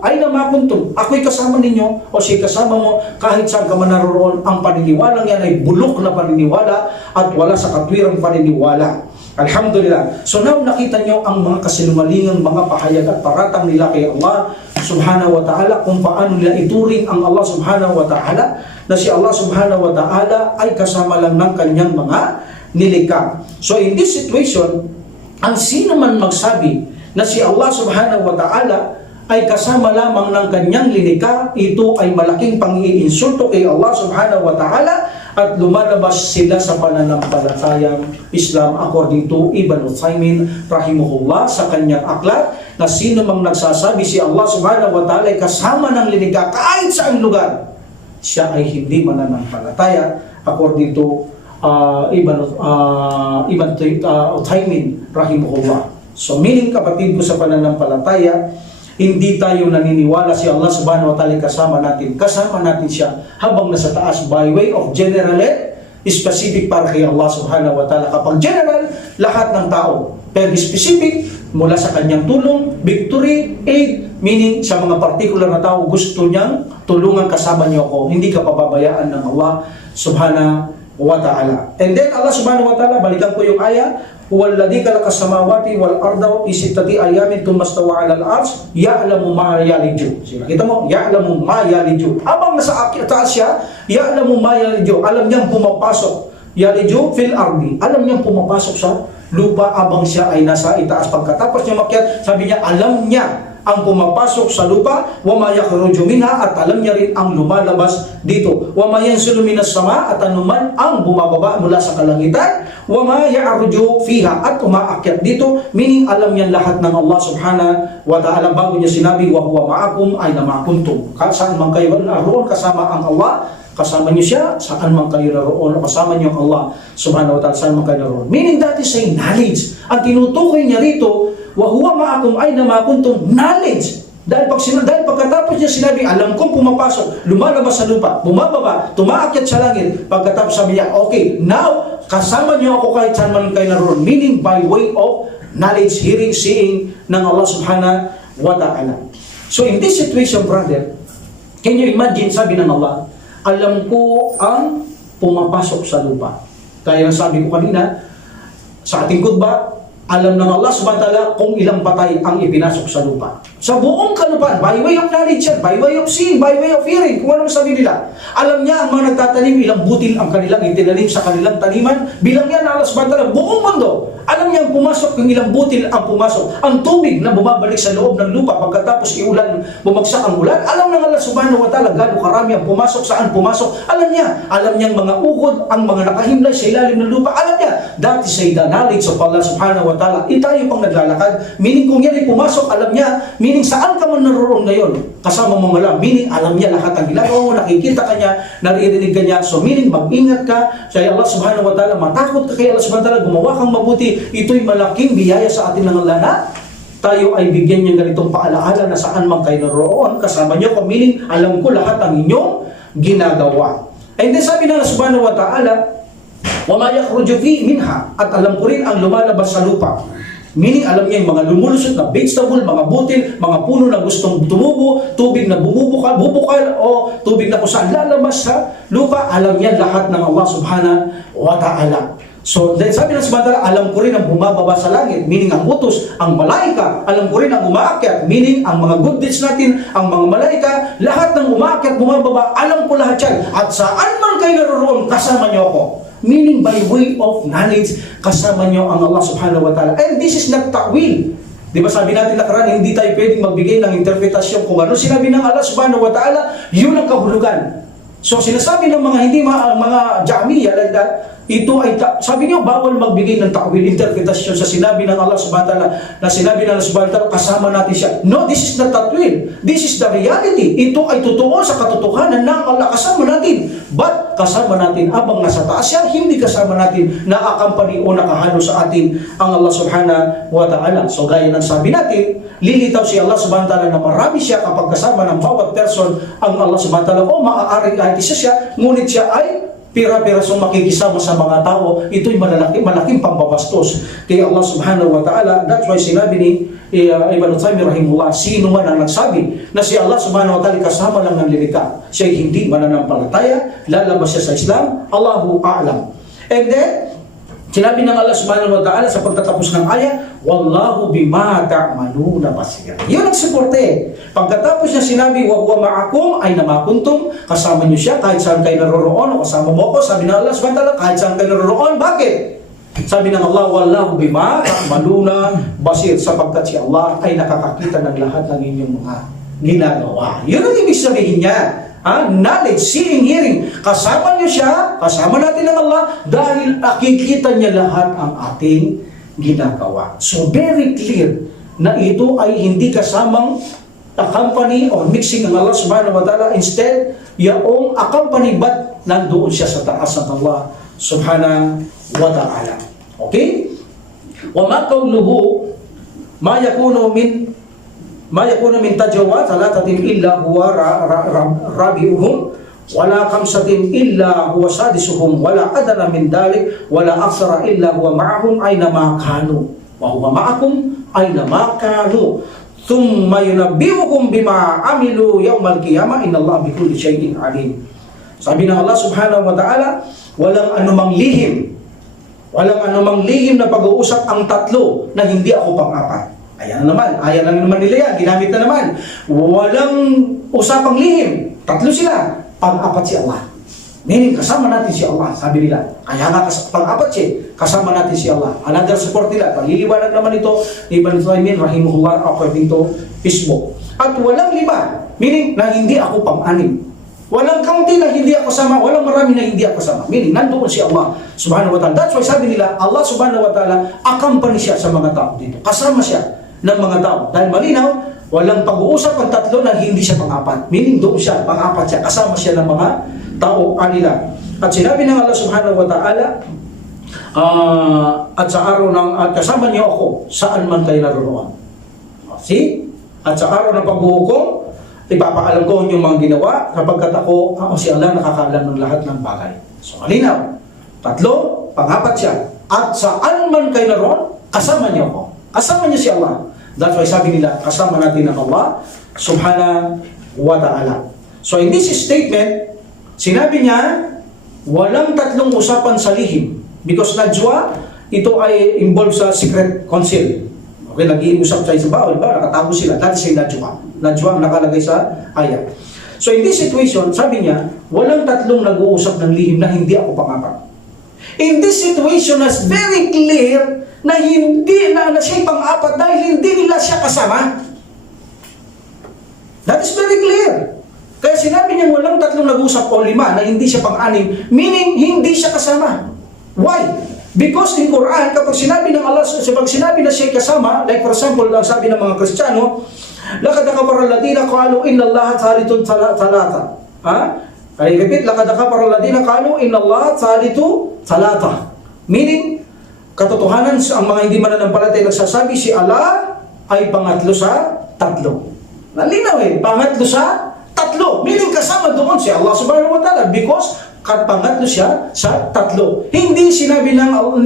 aina ma kuntum, ako'y kasama ninyo o siya kasama mo kahit saan ka man naroon. Ang paniniwalang yan ay bulok na paniniwala at wala sa katwirang paniniwala. Alhamdulillah. So now nakita nyo ang mga kasinungalingang mga pahayag at paratang nila kay Allah subhanahu wa ta'ala, kung paano nila ituring ang Allah subhanahu wa ta'ala, na si Allah subhanahu wa ta'ala ay kasama lang ng kanyang mga nilikha. So in this situation, ang sino man magsabi na si Allah subhanahu wa ta'ala ay kasama lamang ng kanyang linikha, ito ay malaking pang-iinsulto kay Allah subhanahu wa ta'ala, at lumalabas sila sa pananampalatayang Islam according to Ibn Uthaymin rahimahullah sa kanyang aklat, na sino mang nagsasabi si Allah subhanahu wa ta'ala ay kasama ng linikha kahit saang lugar, siya ay hindi mananampalataya according to Ibn Uthaymin rahimahullah. So meaning, kapatid ko sa pananampalataya, hindi tayo naniniwala si Allah subhanahu wa ta'ala kasama natin. Kasama natin siya habang nasa taas by way of general specific para kay Allah subhanahu wa ta'ala. Kapag general, lahat ng tao. Pero specific, mula sa kanyang tulong, victory, aid, meaning sa mga particular na tao, gusto niyang tulungan, kasama niyo ako. Hindi ka pababayaan ng Allah subhanahu wa ta'ala. And then Allah subhanahu wa ta'ala, balikan ko yung ayah, huwaladhi khalaqa samawati wal arda fi sittati ayamin thumma stawa 'alal 'arsy ya'lamu ma yaliju. Kita mo, ya'lamu ma yaliju. Abang nasa taas siya, ya'lamu ma yaliju. Alam niyang pumapasok. Yaliju fil ardi. Alam niyang pumapasok sa lupa abang siya ay nasa itaas. Pagkatapos niya makyat, sabi niya, alam niya ang pumapasok sa lupa, wa ma yakhruju minha, at alam niya rin ang lumalabas dito. Wa ma yanzilu minas sama, at anuman ang bumababa mula sa kalangitan, wa ma ya'ruju fiha, at umaakyat dito, meaning alam niya lahat ng Allah subhanahu wa ta'ala. Bago niya sinabi, wa huwa ma'akum ay na ma'akuntum. Saan man kayo naroon, kasama ang Allah, kasama niyo siya, saan man kayo naroon, kasama niyo ang Allah subhanahu wa ta'ala, saan man kayo naroon. Meaning that is a knowledge. Ang tinutukoy niya rito, wa huwa ma'akum ay na ma'akuntum, knowledge. Dahil pagkatapos niya sinabi, alam kong pumapasok, lumalabas sa lupa, bumababa, tumaakyat sa langit. Pagkatapos sabi niya, okay, now, kasama niyo ako kahit saan man kayo naroon. Meaning by way of knowledge, hearing, seeing ng Allah subhanahu wa ta'ala. So in this situation, brother, can you imagine, sabi ng Allah, alam ko ang pumapasok sa lupa. Kaya sabi ko kanina, sa ating khutbah, alam ng Allah subhanahu wa ta'ala kung ilang patay ang ipinasok sa lupa. Sa buong kalupaan, by way of knowledge, by way of seeing, by way of hearing, kung ano sabi nila. Alam niya ang mga nagtatanim, ilang butil ang kanilang itinanim sa kanilang taniman. Bilang yan ng Allah subhanahu wa ta'ala, buong mundo. Alam niya ang pumasok, kung ilang butil ang pumasok. Ang tubig na bumabalik sa loob ng lupa pagkatapos iulan, bumagsak ang ulan. Alam ng Allah subhanahu wa ta'ala gaano karami ang pumasok, saan pumasok. Alam niyang mga ukod, ang mga nakahimlay sa ilalim ng lupa. Alam niya, that is the knowledge of Allah subhanahu wa ta'ala. Tayo pang naglalakad, meaning kung yan ay pumasok, alam niya, meaning saan ka man naroon ngayon, kasama mo lang, meaning alam niya lahat ang ginagawa mo, nakikita ka niya, naririnig ka niya. So meaning mag-ingat ka sa Allah subhanahu wa ta'ala, matakot ka kay Allah subhanahu wa ta'ala, gumawa kang mabuti. Ito'y malaking biyaya sa atin ng Allah na tayo ay bigyan niya ganitong paalaala na saan man kayo naroon, kasama niyo ko, meaning alam ko lahat ang inyong ginagawa. And then sabi ng Allah subhanahu wa ta'ala, wa ma yakhruju minha, at alam ko rin ang lumalabas sa lupa. Meaning alam niya yung mga lumulusot na vegetable, mga butil, mga puno na gustong tumubo, tubig na bubukal o tubig na kung saan lalabas sa lupa. Alam niya lahat ng Allah subhanahu wa ta'ala. So then sabi ng subhanahu wa ta'ala, alam ko rin ang bumababa sa langit, meaning ang utos, ang malaika. Alam ko rin ang umaakyat, meaning ang mga good deeds natin, ang mga malaika, lahat ng umaakyat, bumababa, alam ko lahat yan. At saan man kayo naroon, kasama niyo ako. Meaning by way of knowledge, kasama niyo ang Allah subhanahu wa ta'ala. And this is not ta'wil. Di ba sabi natin nakaraan, hindi tayo pwedeng magbigay ng interpretasyon kung ano sinabi ng Allah subhanahu wa ta'ala, yun ang kahulugan. So sinasabi ng mga hindi mga Jahmiya like that, ito ay, sabi niyo, bawal magbigay ng ta'wil, interpretasyon sa sinabi ng Allah subhanahu wa ta'ala, na sinabi ng Allah subhanahu wa ta'ala, kasama natin siya. No, this is not ta'wil. This is the reality. Ito ay totoo sa katotohanan ng Allah, kasama natin. But, kasama natin abang nasa taas siya, hindi kasama natin na-accompany o nakahalo sa atin ang Allah subhanahu wa ta'ala. So, gaya ng sabi natin, lilitaw si Allah subhanahu wa ta'ala na marami siya kapag kasama ng bawat person ang Allah subhanahu wa ta'ala, o maaaring kahit isa siya, ngunit siya ay pira-pirasong makikisama sa mga tao, ito'y malaking pambabastos kay Allah subhanahu wa ta'ala. That's why sinabi ni Ibn Taymiyyah rahimahullah, sino man ang nagsabi na si Allah subhanahu wa ta'ala kasama lang ng lilikha, siya'y hindi mananampalataya, lalabas siya sa Islam, Allahu a'lam. And then, sinabi ng Allah subhanahu wa ta'ala sa pagtatapos ng ayat, wallahu bima ta'maluna basir. Yun ang suporte. Pagkatapos niya sinabi, wa huwa ma'akum, ay namakuntum, kasama niyo siya kahit saan kayo naroroon, o kasama mo ako, sabi ng Allah subhanahu wa ta'ala, kahit saan kayo naroroon. Bakit? Sabi ng Allah, wallahu bima ta'maluna basir, sapagkat si Allah ay nakakakita ng lahat ng inyong mga ginagawa. Yun ang ibig sabihin niya. Knowledge, seeing, hearing. Kasama niyo siya, kasama natin ang Allah, dahil nakikita niya lahat ang ating ginagawa. So very clear na ito ay hindi kasamang accompany or mixing ng Allah subhanahu wa ta'ala. Instead, yaong accompany, but nandoon siya sa taas ng Allah subhanahu wa ta'ala. Okay? Wa ma qawluhu ma yakunu min tajwa thalathatin illa huwa rabi'uhum wala khamsatin illa huwa sadisuhum wala adana min dhalik wala akthara illa huwa ma'ahum aina ma kanu wa huwa ma'akum aina ma kanu thumma yunabbi'uhum bima amilu yawmal qiyamah innallaha bikulli shay'in alim. Sabi ng Allah subhanahu wa ta'ala, walang anumang lihim na pag-uusap ang tatlo na hindi ako pang-apat. Ayan na naman nila yan, ginamit na naman. Walang usapang lihim, tatlo sila, pang-apat si Allah. Meaning, kasama natin si Allah, sabi nila. Kaya nga, pang-apat siya, kasama natin si Allah. Another support nila, paliliwanag naman ito, Ibn Taymiyyah, rahimahullah, according to Facebook. At walang lima, meaning, na hindi ako pang-anim. Walang kaunti na hindi ako kasama, walang marami na hindi ako kasama. Meaning, nandoon si Allah subhanahu wa ta'ala. That's why sabi nila, Allah subhanahu wa ta'ala, accompany siya sa mga tao dito. Kasama siya ng mga tao. Dahil malinaw, walang pag-uusap ang tatlo na hindi siya pang-apat. Meaning, doon siya, pang-apat siya, kasama siya ng mga tao kanila. At sinabi ng Allah subhanahu wa ta'ala, at sa araw ng, at kasama niyo ako, saan man kayo naroon. See? At sa araw ng paghuhukom, ipapaalam ko yung mga ginawa kapagkat ako si Allah nakakaalam ng lahat ng bagay. So, malinaw. Tatlo, pang-apat siya. At saan man kayo naroon, kasama niyo ako. Kasama niyo si Allah. That's why sabi nila, kasama natin ang Allah subhanahu wa ta'ala. So, in this statement, sinabi niya, walang tatlong usapan sa lihim. Because najwa, ito ay involved sa secret council. Okay, nag-iusap sa bawal ba? Nakatago sila. That is najwa. Najwa ang nakalagay sa ayat. So in this situation, sabi niya, walang tatlong nag-uusap ng lihim na hindi ako pang-apat. In this situation, is very clear na hindi na siya pang-apat dahil hindi nila siya kasama. That is very clear. Kaya sinabi niya walang tatlong nag-uusap o lima na hindi siya pang-anim, meaning hindi siya kasama. Why? Because in Quran, kapag sinabi ng Allah, kapag sinabi na siya kasama, like for example, ang sabi ng mga Kristiyano, laqad kafara alladhina qalu inna Allaha thalithun thalatha. I repeat, laqad kafara alladhina qalu inna Allaha thalithu thalatha. Meaning, katotohanan ang mga hindi mananampalataya nagsasabi si Allah ay pangatlo sa tatlo. Nalinaw pangatlo sa tatlo. Meaning kasama doon si Allah subhanahu wa ta'ala because pangatlo siya sa tatlo. Hindi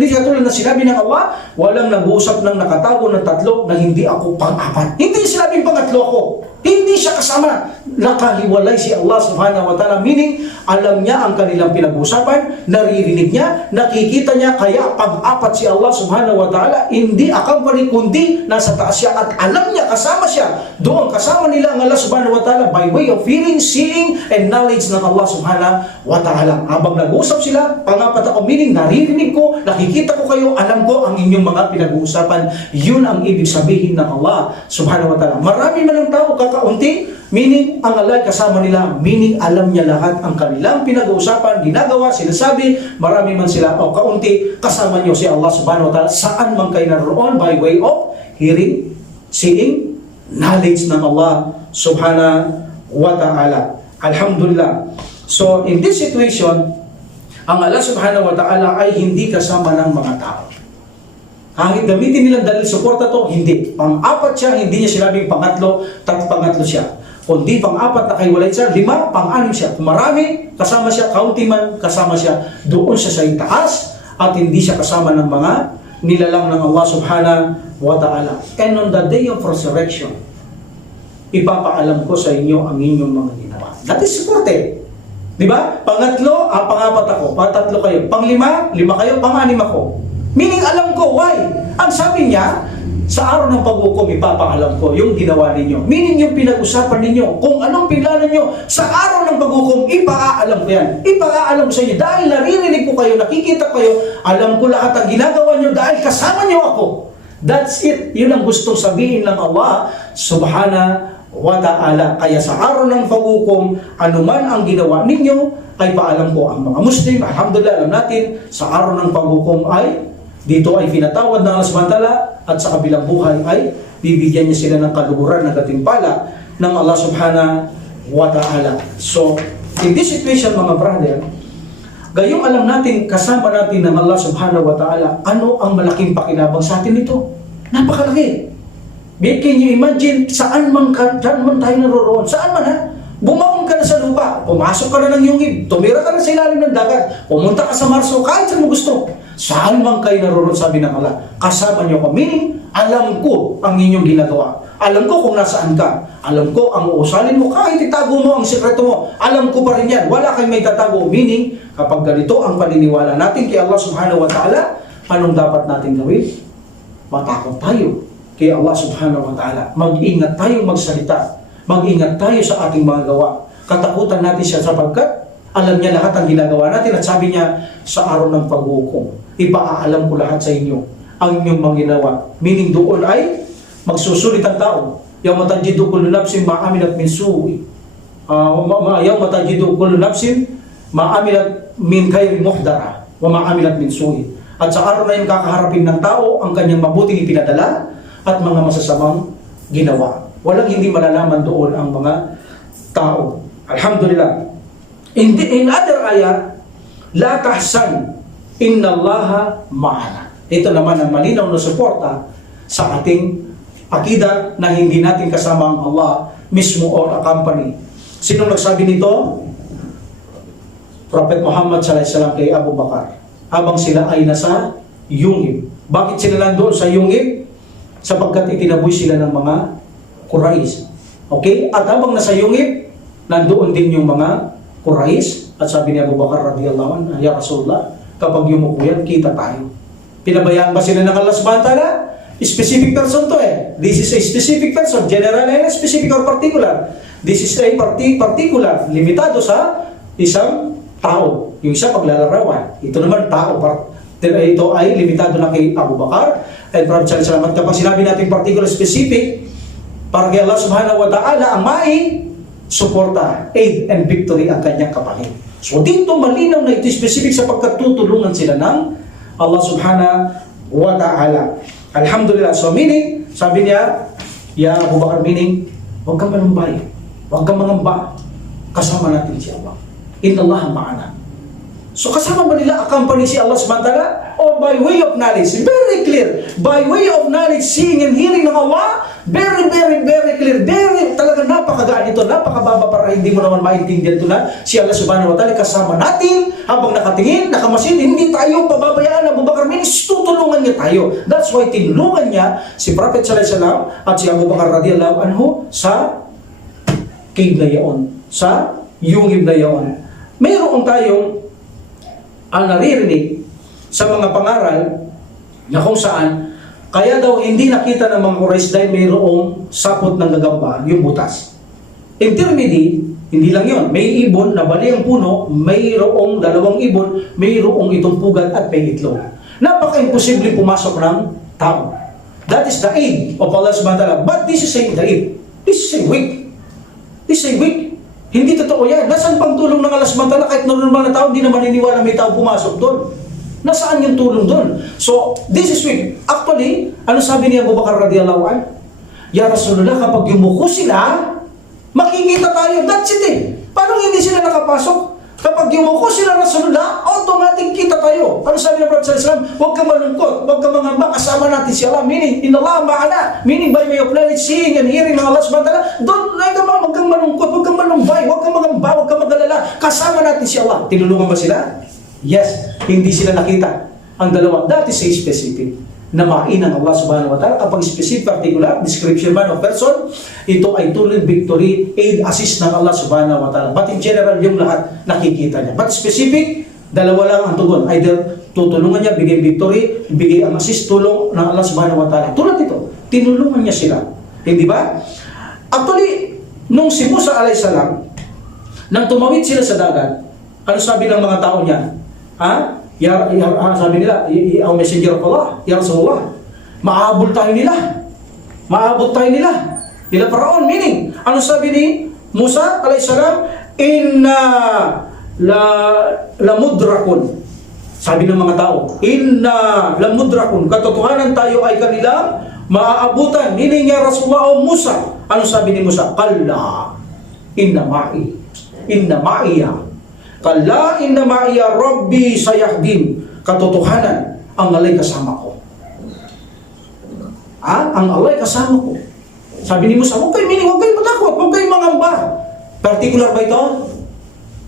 katulad na sinabi ng Allah, walang nag-uusap ng nakatago ng tatlo na hindi ako pang-apat. Hindi sinabing pangatlo ako. Hindi siya kasama. Nakahiwalay si Allah subhanahu wa ta'ala. Meaning, alam niya ang kanilang pinag-uusapan, naririnig niya, nakikita niya, kaya pag-apat si Allah subhanahu wa ta'ala, hindi accompany kundi nasa taas siya at alam niya, kasama siya. Doon kasama nila ang Allah subhanahu wa ta'ala by way of hearing, seeing, and knowledge ng Allah subhanahu wa ta'ala. Habang nag-uusap sila, pang-apat ako, meaning naririnig ko, nakikita ko kayo, alam ko ang inyong mga pinag-uusapan. Yun ang ibig sabihin ng Allah subhanahu wa ta'ala. Marami man ang tao, kakaunti, meaning ang Allah kasama nila, meaning alam niya lahat ang kanilang pinag-uusapan, ginagawa, sinasabi, marami man sila o kaunti, kasama niyo si Allah subhanahu wa ta'ala saan man kayo naroon by way of hearing, seeing, knowledge ng Allah subhanahu wa ta'ala. Alhamdulillah. So in this situation, ang Allah subhanahu wa ta'ala ay hindi kasama ng mga tao. Kahit gamitin nilang dalil suporta to, hindi. Pang-apat siya, hindi niya sinabing pangatlo, pangatlo siya. Kundi pang-apat na kahiwalay siya, 5, pang-6 siya. Kung marami, kasama siya, kaunti man, kasama siya, doon siya sa itaas at hindi siya kasama ng mga nilalang ng Allah subhanahu wa ta'ala. And on the day of resurrection, ipapaalam ko sa inyo ang inyong mga ginawa. That is important. Diba? Pangatlo, pangapat ako, patatlo kayo. Panglima, 5 kayo, pang-6 ako. Meaning alam ko, why? Ang sabi niya, sa araw ng paghukom, ipapaalam ko yung ginawa ninyo. Meaning yung pinag-usapan ninyo, kung anong pinlano nyo, sa araw ng paghukom, ipaalam ko yan. Ipaalam ko sa inyo, dahil naririnig ko kayo, nakikita kayo, alam ko lahat ang ginagawa nyo dahil kasama nyo ako. That's it. Yun ang gustong sabihin ng Allah subhanahu wa ta'ala. Kaya sa araw ng paghukom, anuman ang ginawa ninyo, ay paalam ko ang mga Muslim. Alhamdulillah, alam natin, sa araw ng paghukom ay dito ay pinatawad ng Allah subhanahu wa ta'ala at sa kabilang buhay ay bibigyan niya sila ng kaluhuran na gatimpala ng Allah subhanahu wa ta'ala. So, in this situation mga brother, gayong alam natin, kasama natin ng Allah subhanahu wa ta'ala, ano ang malaking pakinabang sa atin nito? Napakalaki. Can you imagine, saan man tayo naroroon? Saan man ha? Bumangon ka na sa lupa, pumasok ka na ng yungib, tumira ka na sa ilalim ng dagat, pumunta ka sa Marso, kahit saan mo gusto. Saan man kayo naroroon, sabi ng Allah, kasama niyo ko. Meaning, alam ko ang inyong ginagawa. Alam ko kung nasaan ka. Alam ko ang uusalin mo, kahit itago mo ang sikreto mo. Alam ko pa rin yan. Wala kayong may tatago. Meaning, kapag ganito ang paniniwala natin kay Allah subhanahu wa ta'ala, anong dapat natin gawin? Matakot tayo kay Allah subhanahu wa ta'ala. Mag-ingat tayo magsalita. Mag-ingat tayo sa ating mga gawa. Katakutan natin siya sapagkat alam niya lahat ang ginagawa natin at sabi niya sa araw ng paghukom, ipaalam ko lahat sa inyo ang inyong mga ginawa. Meaning doon ay magsusulit ang tao. Yaw matajidu kullu nafsin ma'amilat min su'i. Yaw matajidu kullu nafsin ma'amilat min khairin muhdara wa ma'amilat min su'i. At sa araw na yun kakaharapin ng tao ang kanyang mabuting ipinadala at mga masasamang ginawa. Walang hindi malalaman doon ang mga tao. Alhamdulillah. In other ayat, la tahsan, innallaha ma'ana. Ito naman ang malinaw na suporta sa ating akida na hindi natin kasama ang Allah mismo or accompany. Sinong nagsabi nito? Prophet Muhammad sallallahu alaihi wasallam kay Abu Bakar. Habang sila ay nasa yungib. Bakit sila nandoon sa yungib? Sapagkat itinaboy sila ng mga Quraysh. Okay? At habang nasa yungib, nandoon din yung mga Quraysh. At sabi ni Abu Bakar radiyallahu anhu, ya Rasulullah, kapag yumuko yan, kita tayo. Pinabayaan ba sila ng Allah subhanahu wa ta'ala? Specific person to eh. This is a specific person. General and specific or particular. This is a particular. Limitado sa isang tao. Yung isa paglalarawan. Ito naman tao. Ito ay limitado na kay Abu Bakar. And Prophet sallallahu alaihi wasallam, kapag sinabi natin particular specific, para kay Allah subhanahu wa ta'ala ang mai suporta, aid, and victory ang kanyang kapalit. So dito malinaw na ito specific sapagkat tutulungan sila ng Allah subhanahu wa ta'ala. Alhamdulillah. So meaning, sabi niya, ya Abu Bakar, meaning, huwag kang manumbay, huwag kang mangamba, kasama natin si Allah. Inna Allah ma'ana. So kasama ba nila accompany si Allah subhanahu wa ta'ala? O by way of knowledge? Very clear. By way of knowledge, seeing and hearing ng Allah, very clear. Very, talaga napakagaan ito, napakababa para hindi mo naman maintindihan ito na si Allah subhanahu wa ta'ala kasama natin habang nakatingin, nakamasin, hindi tayo pababayaan. Abu Bakar, means tutulungan niya tayo. That's why tinulungan niya si Prophet sallallahu alaihi wasallam at si Abu Bakar radiyallahu anhu sa cave na yaon, sa yungib na yaon. Mayroon tayong ang naririnig sa mga pangaral na kung saan kaya daw hindi nakita ng mga Quraysh dahil mayroong sapot ng gagamba, yung butas. Intermedi, hindi lang yon, may ibon na bali ang puno, mayroong 2 ibon, mayroong itong pugat at may itlog. Napaka-imposible pumasok ng tao. That is the aid of Allah subhanahu wa ta'ala. But this is the aid. This is a weak. This is a weak. Hindi totoo yan. Nasaan pang tulong ng Allah subhanahu wa ta'ala? Kahit normal na tao, hindi naman naniniwala may tao pumasok doon. Nasaan yung tulong doon? So, this is weak. Actually, ano sabi ni Abu Bakar radiyallahu anhu? Ya Rasulullah, kapag yumuko sila, makikita tayo. That's it eh. Paano hindi sila nakapasok? Kapag yumuko sila Rasulullah, automatic kita tayo. Ano sabi ng Prophet ﷺ? Huwag kang malungkot, huwag kang mangamba, kasama natin si Allah. Meaning, in Allah ma'ana. Meaning, by way of knowledge, seeing and hearing ng Allah subhanahu wa ta'ala, huwag kang malungkot, huwag kang malumbay, huwag kang mangamba, huwag kang magalala. Kasama natin si Allah. Tinulungan ba sila? Yes. Hindi sila nakita. Ang dalawa, that is a specific na main ng Allah subhanahu wa ta'ala. Kapag specific, particular, description man of person, ito ay tulong victory, aid, assist ng Allah subhanahu wa ta'ala. But in general, yung lahat nakikita niya. But specific, dalawa lang ang tugon. Either tutulungan niya, bigay victory, bigay ang assist, tulong ng Allah subhanahu wa ta'ala. Tulad ito, tinulungan niya sila. Hindi ba? Actually, nung si Musa alayhisalam, nang tumawid sila sa dagat, ano sabi ng mga tao niya? Sabi nila, ang messenger of Allah, ya Rasulullah, maabot tayo nila. Maabot tayo nila. Nila Paraon, meaning, ano sabi ni Musa alayhisalam? Inna la mudrakun. Sabi ng mga tao, inna la mudrakun. Katotohanan tayo ay kanilang maaabutan. Meaning, ya Rasulullah o Musa. Ano sabi ni Musa? Kalla, inna ma'i. Inna ma'iya. Kalla inna ma'iya Rabbi sayahdin. Katotohanan, ang Allah'y kasama ko. Ang Allah'y kasama ko. Sabi ni Musa, huwag kayo matakot, huwag kayo mangamba. Particular ba ito?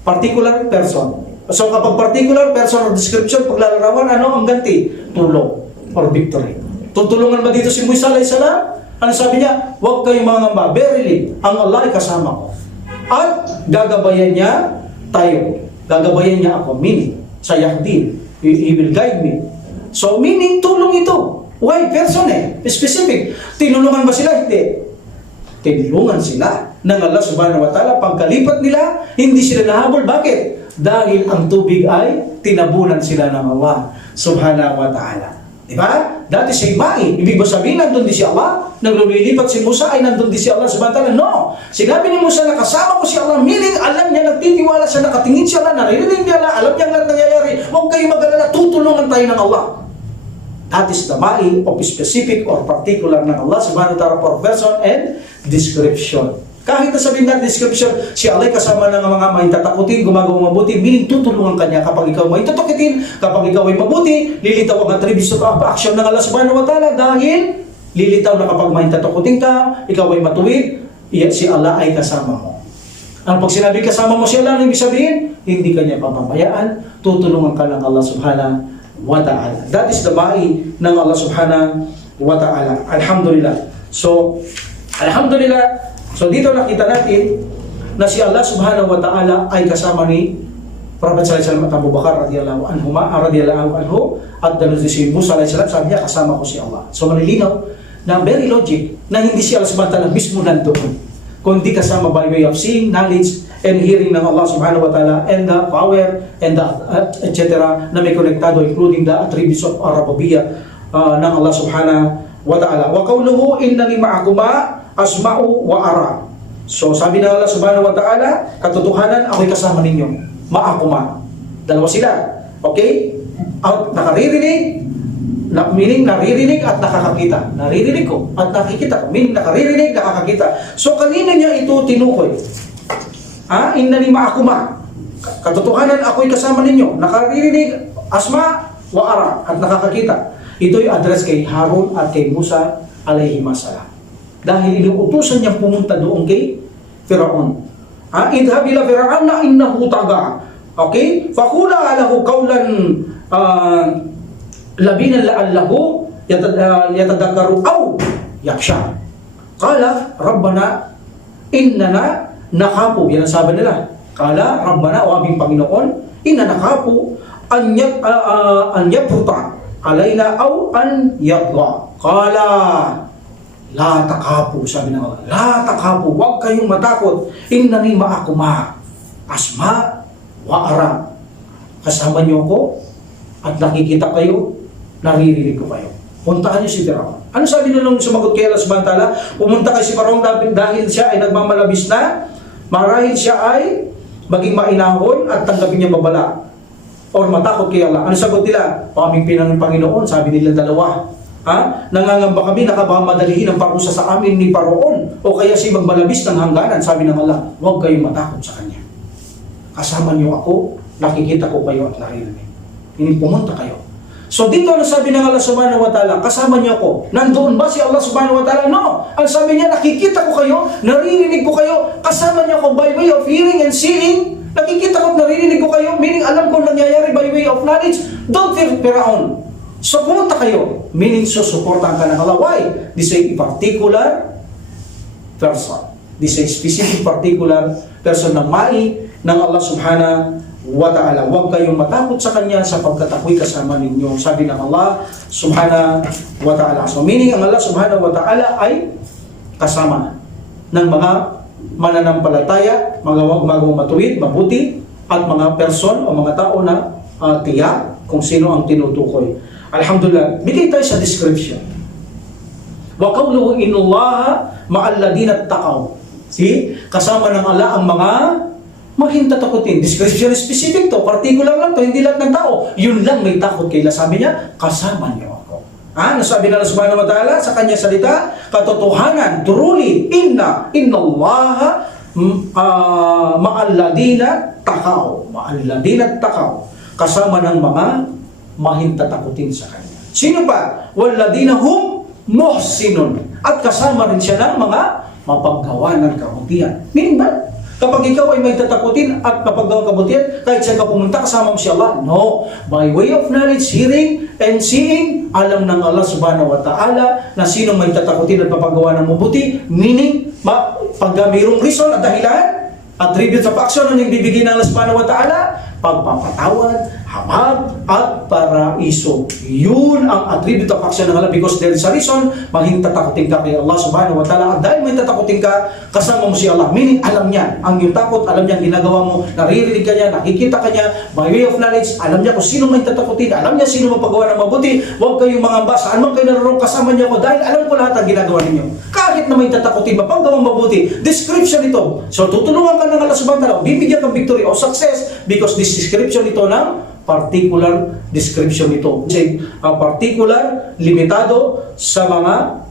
Particular person. So kapag particular person or description, paglalarawan, ano ang ganti? Tulong or victory. Tutulungan ba dito si Musa alayhisalam? Ano sabi niya? Huwag kayong mangamba. Verily, ang Allah ay kasama ko. At gagabayan niya tayo. Gagabayan niya ako. Meaning, sayahdin. He will guide me. So, meaning, tulong ito. Why? Person specific. Tinulungan ba sila? Hindi. Tinulungan sila ng Allah subhanahu wa ta'ala. Pagkalipat nila, hindi sila nahabol. Bakit? Dahil ang tubig ay tinabunan sila ng Allah subhanahu wa ta'ala. Diba? Dati si Ma'i, ibig ba sabihin nandun di si Allah? Nang lumilipat si Musa ay nandun di si Allah subhanahu wa ta'ala? No! Sinabi ni Musa na kasama ko si Allah, meaning alam niya, nagtitiwala siya, nakatingin siya Allah, naririnig niya Allah, alam niya ang lahat nangyayari. Huwag kayo mag-alala, tutulungan tayo ng Allah. That is the Ma'i of specific or particular ng Allah subhanahu wa ta'ala for person and description. Kahit na sabihin natin description, si Allah kasama ng mga maitatakutin, gumagawa mabuti, meaning tutulungan kanya kapag ikaw maitatakutin, kapag ikaw ay mabuti, lilitaw ang attributes of action ng Allah subhanahu wa ta'ala dahil lilitaw na kapag maitatakutin ka, ikaw ay matuwid, si Allah ay kasama mo. Ang pag sinabi kasama mo si Allah, ano ibig sabihin? Hindi kanya papabayaan, tutulungan ka ng Allah subhanahu wa ta'ala. That is the Ma'i ng Allah subhanahu wa ta'ala. Alhamdulillah. So, alhamdulillah, so dito nakita natin na si Allah subhanahu wa ta'ala ay kasama ni Prophet sallallahu alaihi wasallam at Abu Bakar radiyallahu anhu at si Musa alaihi salam, sabi niya kasama ko si Allah. So malilinaw na very logic na hindi si Allah subhanahu wa ta'ala mismo nandoon, kundi kasama by way of seeing, knowledge, and hearing ng Allah subhanahu wa ta'ala and the power and the etc. na may konektado including the attributes of Arabiya ng Allah subhanahu wa ta'ala. Wa qawluhu innani ma'akuma asma'u wa ara. So sabi ng Allah subhanahu wa ta'ala, katotohanan ako'y kasama ninyo. Ma'akuma. Dalawa sila. Okay? At nakaririnig, meaning naririnig at nakakakita. Naririnig ko at nakikita ko. Meaning nakaririnig, nakakakita. So kanina niya ito tinukoy. Innani ma'akuma. Katotohanan ako'y kasama ninyo. Nakaririnig, asma wa ara at nakakakita. Ito'y address kay Harun at kay Musa alayhi salam. Dahil inuutusan niyang pumunta doon kay Firaun. Idhab ila Fir'auna innahu tagha. Okay? Faqula lahu qawlan labinan la'allahu yatadakkaru aw yakhsha. Qala rabbana innana nakhafu. Yan ang sabi nila. Qala rabbana, o aming Panginoon, inna nakhafu an yabruta alayna aw an yadgha. Qala la takapu, sabi ng Allah. La takapu, huwag kayong matakot. Innani ma'akuma. Asma wa ara. Kasama niyo ko at nakikita kayo, naririnig ko kayo. Puntahan niyo si Firaun. Ano sabi nyo nung sumagot kay Allah subhanahu wa ta'ala? Pumunta kay si Firaun dahil siya ay nagmamalabis na, marahil siya ay maging mainahon at tanggapin niya babala. Or matakot kay Allah. Ano sagot nila? Aming Panginoon, sabi nila dalawa. Nangangamba kami, nakabamadalihin ang parusa sa amin ni Paraon o kaya si magmalabis ng hangganan. Sabi ng Allah, huwag kayong matakot sa kanya. Kasama niyo ako, nakikita ko kayo at naririnig. Meaning, pumunta kayo. So dito ano sabi ng Allah subhanahu wa ta'ala, kasama niyo ako. Nandoon ba si Allah subhanahu wa ta'ala? No. Ang sabi niya, nakikita ko kayo, naririnig ko kayo, kasama niyo ako by way of hearing and seeing. Nakikita ko at naririnig ko kayo, meaning alam ko nangyayari by way of knowledge. Don't fear Firaun. So pumunta kayo, meaning susuportahan ka ng Allah. Why? This is a particular person. This is a specific particular person na mai ng Allah subhanahu wa ta'ala. Huwag kayong matakot sa Kanya sapagkat ako'y kasama ninyo. Sabi ng Allah subhanahu wa ta'ala. So meaning ang Allah subhanahu wa ta'ala ay kasama ng mga mananampalataya, mga matuwid, mabuti, at mga person o mga tao na tiyak kung sino ang tinutukoy. Alhamdulillah, bigay tayo sa description. Wa qawluhu innallaha ma'al ladina taqaw. See? Kasama ng Allah ang mga mahintatakutin. Description specific to, particular lang to, hindi lahat ng tao. Yun lang may takot kaila. Sabi niya, kasama niyo ako. Nasabi na Allah subhanahu wa ta'ala sa kanya salita, katotohanan, truly, innallaha ma'alladina taqaw. Ma'alladina taqaw. Kasama ng mga mahintatakutin sa kanya. Sino pa? Walladina hum muhsinun. At kasama rin siya ng mga mapaggawa ng kabutihan. Meaning ba? Kapag ikaw ay may tatakutin at mapaggawa ng kabutihan, kahit saan ka pumunta, kasama mo si Allah? No. By way of knowledge, hearing, and seeing, alam ng Allah subhanahu wa ta'ala na sino may tatakutin at mapaggawa ng mabuti, meaning, pag mayroong reason at dahilan, attribute of action ang ibibigay ng Allah subhanahu wa ta'ala, pagpapatawad, hamag, at paraiso. Yun ang attribute of action ng Allah because there is a reason, mahintatakutin ka kay Allah subhanahu wa ta'ala. At dahil may tatakutin ka, kasama mo si Allah. Meaning, alam niya ang iyong takot, alam niya ang ginagawa mo, naririnig ka niya, nakikita ka niya, by way of knowledge, alam niya kung sino may tatakutin, alam niya sino mapagawa ng mabuti. Huwag kayong mga saan man kayo naroon, kasama niya ako dahil alam ko lahat ang ginagawa ninyo. Kahit na may tatakutin, mapagawang mabuti. Description ito. So, tutulungan ka ng Allah subhanahu wa ta'ala, bibigyan kang victory o success because this description ito ng particular description ito. Kasi particular, limitado sa mga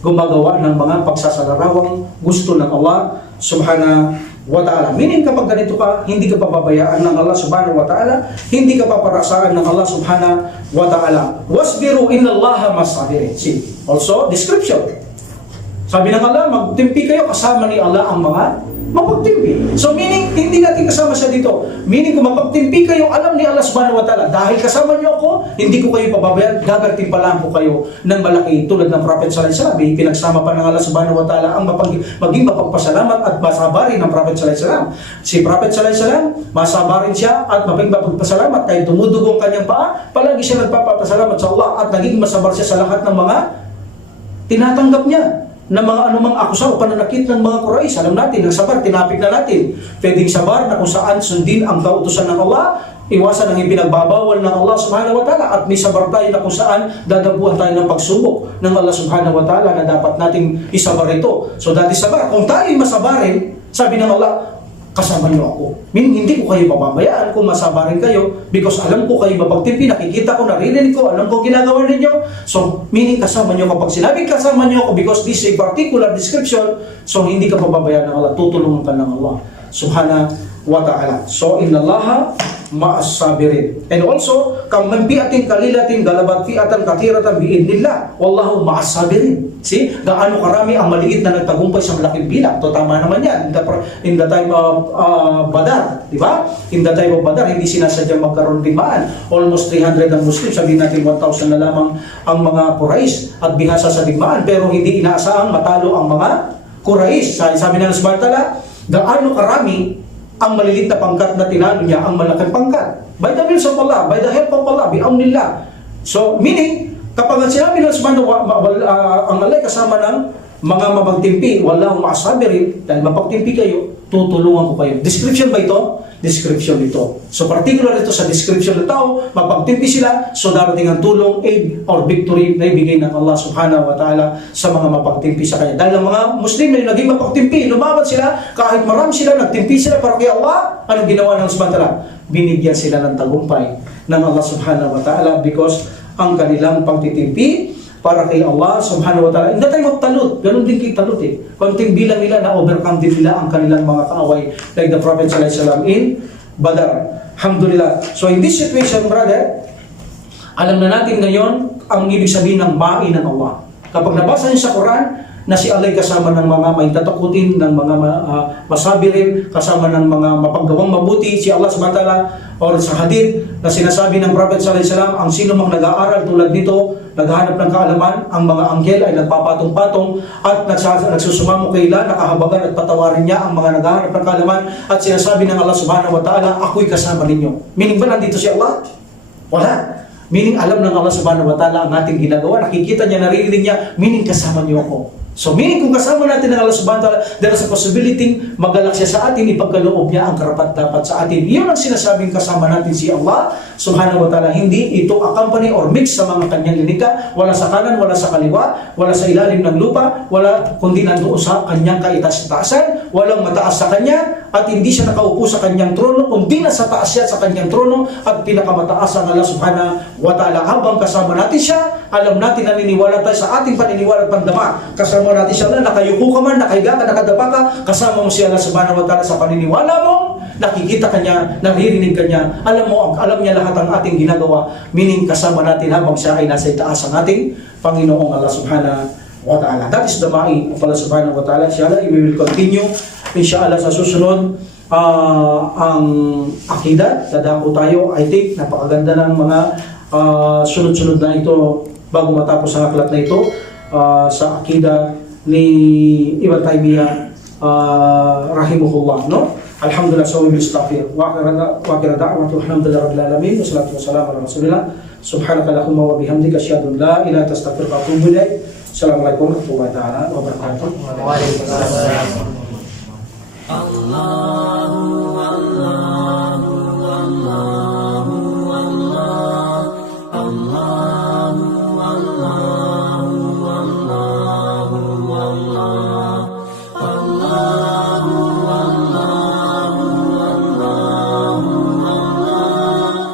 gumagawa ng mga pagsasalarawang gusto ng Allah subhanahu wa ta'ala. Meaning kapag ganito ka, hindi ka pababayaan ng Allah subhanahu wa ta'ala, hindi ka paparasaan ng Allah subhanahu wa ta'ala. Wasbiru innallaha masabirin. See, also description. Sabi ng Allah, magtimpi kayo, kasama ni Allah ang mga mapagtimpi. So meaning, hindi natin kasama siya dito. Meaning, kung mapagtimpi kayo, alam ni Allah subhanahu wa ta'ala, dahil kasama niyo ako, hindi ko kayo pababayaan, gagantimpalaan ko kayo ng malaki. Tulad ng Prophet sallallahu alaihi wasallam, pinagsama pa ng Allah subhanahu wa ta'ala ang maging mapagpasalamat at masabarin ng Prophet sallallahu alaihi wasallam. Si Prophet sallallahu alaihi wasallam, masabarin siya at maging mapagpasalamat kahit dumudugong kanyang paa, palagi siya nagpapasalamat sa Allah at naging masabar siya sa lahat ng mga tinatanggap niya na mga anumang akusa o pananakit ng mga Quraysh. Alam natin, ang sabar, tinapik na natin. Pwedeng sabar na kung saan sundin ang kautusan ng Allah, iwasan ang ipinagbabawal ng Allah subhanahu wa ta'ala, at may sabar tayo na kung saan dadabuhan tayo ng pagsubok ng Allah subhanahu wa ta'ala na dapat nating isabar ito. So dati sabar, kung tayo'y masabarin, sabi ng Allah, kasama niyo ako. Meaning, hindi ko kayo pababayaan kung masabarin kayo because alam ko kayo mapagtimpi, nakikita ko, naririnig ko, alam ko ginagawa ninyo. So, meaning kasama niyo kapag sinabing kasama niyo ako because this is a particular description, so hindi ka pababayaan ng Allah, tutulungan ka ng Allah subhanahu wa ta'ala. So, innallaha ma'as sabirin. And also, kam man fi'atin qalilatin galabat fi'atan kathiratan bi'idnillah wallahu ma'as sabirin. See, gaano karami ang maliit na nagtagumpay sa malaking bilang. To tama naman yan. In the time of Badar, di ba? In the time of Badar, hindi sinasadyang magkaroon digmaan. Almost 300 ang Muslim, sabihin natin 1,000 na lamang ang mga Quraysh at bihasa sa digmaan, pero hindi inaasahang matalo ang mga Quraysh. Sabi na ng subhanahu wa ta'ala, gaano karami ang malilit na pangkat na tinalo niya ang malaking pangkat. By the will of Allah, by the help of Allah, bi'awnillah. So, meaning, kapag sinabi ng subhanahu wa ta'ala, ang Allah kasama ng mga mapagtimpi, wallahu ma'asabirin, dahil mapagtimpi kayo, tutulungan ko kayo. Description ba ito? Description ito. So, particular ito sa description ng tao, mapagtimpi sila, so darating ang tulong, aid, or victory na ibigay ng Allah subhanahu wa ta'ala sa mga mapagtimpi sa kanya. Dahil ang mga Muslim na naging mapagtimpi, lumaban sila, kahit marami sila, nagtimpi sila para kay Allah, anong ginawa ng subhanahu wa ta'ala? Binigyan sila ng tagumpay ng Allah subhanahu wa ta'ala because ang kanilang pagtitimpi para kay Allah subhanahu wa ta'ala. In the time of Talut, ganun din kay Talut eh. Konting bilang nila na overcome din nila ang kanilang mga kaaway like the Prophet sallallahu alaihi wasallam in Badar. Alhamdulillah. So in this situation, brother, Alam na natin ngayon ang ibig sabihin ng ma'i ng Allah. Kapag nabasa niyo sa Quran na si Allah kasama ng mga may tatakutin, ng mga masabirin, kasama ng mga mapaggawang mabuti, si Allah subhanahu wa ta'ala, or sa hadith na sinasabi ng Prophet sallallahu alaihi wasallam, ang sino mang nag-aaral tulad nito, naghahanap ng kaalaman, ang mga anghel ay nagpapatong-patong at nagsusumamo kay Allah, nakahabagan at patawarin niya ang mga naghahanap ng kaalaman, at sinasabi ng Allah subhanahu wa ta'ala, ako'y kasama ninyo. Meaning ba nandito si Allah? Wala. Meaning alam ng Allah subhanahu wa ta'ala ang ating ginagawa, nakikita niya, naririnig niya, meaning kasama niyo ako. So meaning kung kasama natin ng Allah subhanahu wa ta'ala, there is a possibility magalak siya sa atin, ipagkaloob niya ang karapat-dapat sa atin. Iyon ang sinasabing kasama natin si Allah subhanahu wa ta'ala. Hindi ito accompany or mix sa mga kanyang linika, wala sa kanan, wala sa kaliwa, wala sa ilalim ng lupa, wala kundi nandoon sa kanyang kaitaas-taasan, walang mataas sa kanya, at hindi siya nakaupo sa kanyang trono, kundi nasa taas siya sa kanyang trono, at pinakamataas ang Allah subhanahu wa ta'ala. Habang kasama natin siya, alam natin, naniniwala tayo sa ating paniniwala at pandama. Kasama natin siya, nakayuko ka man, nakahiga ka, nakadapa ka, kasama mo si Allah subhanahu wa ta'ala sa paniniwala mo, nakikita ka niya, naririnig ka niya, alam niya lahat ang ating ginagawa, meaning kasama natin habang siya ay nasa itaas ang ating Panginoong Allah subhanahu wa ta'ala. That is the ma'i of Allah subhanahu wa ta'ala. Inshallah, we will continue, inshallah, sa susunod, ang akida, dadako tayo. I think, napakaganda ng mga sunod-sunod na ito bago matapos ang aklat na ito sa akida ni Ibn Taymiyyah rahimahullah, no? Alhamdulillah, so we will stop here. Wa akhir da'watu alhamdulillah rabbil alamin wa salatu wassalamu ala rasulillah. Subhanakallahumma wa bihamdika asyhadu an la ilaha illa anta astaghfiruka wa atubu ilaik. Assalamualaikum warahmatullahi wabarakatuh. Waalaikumsalam. Allah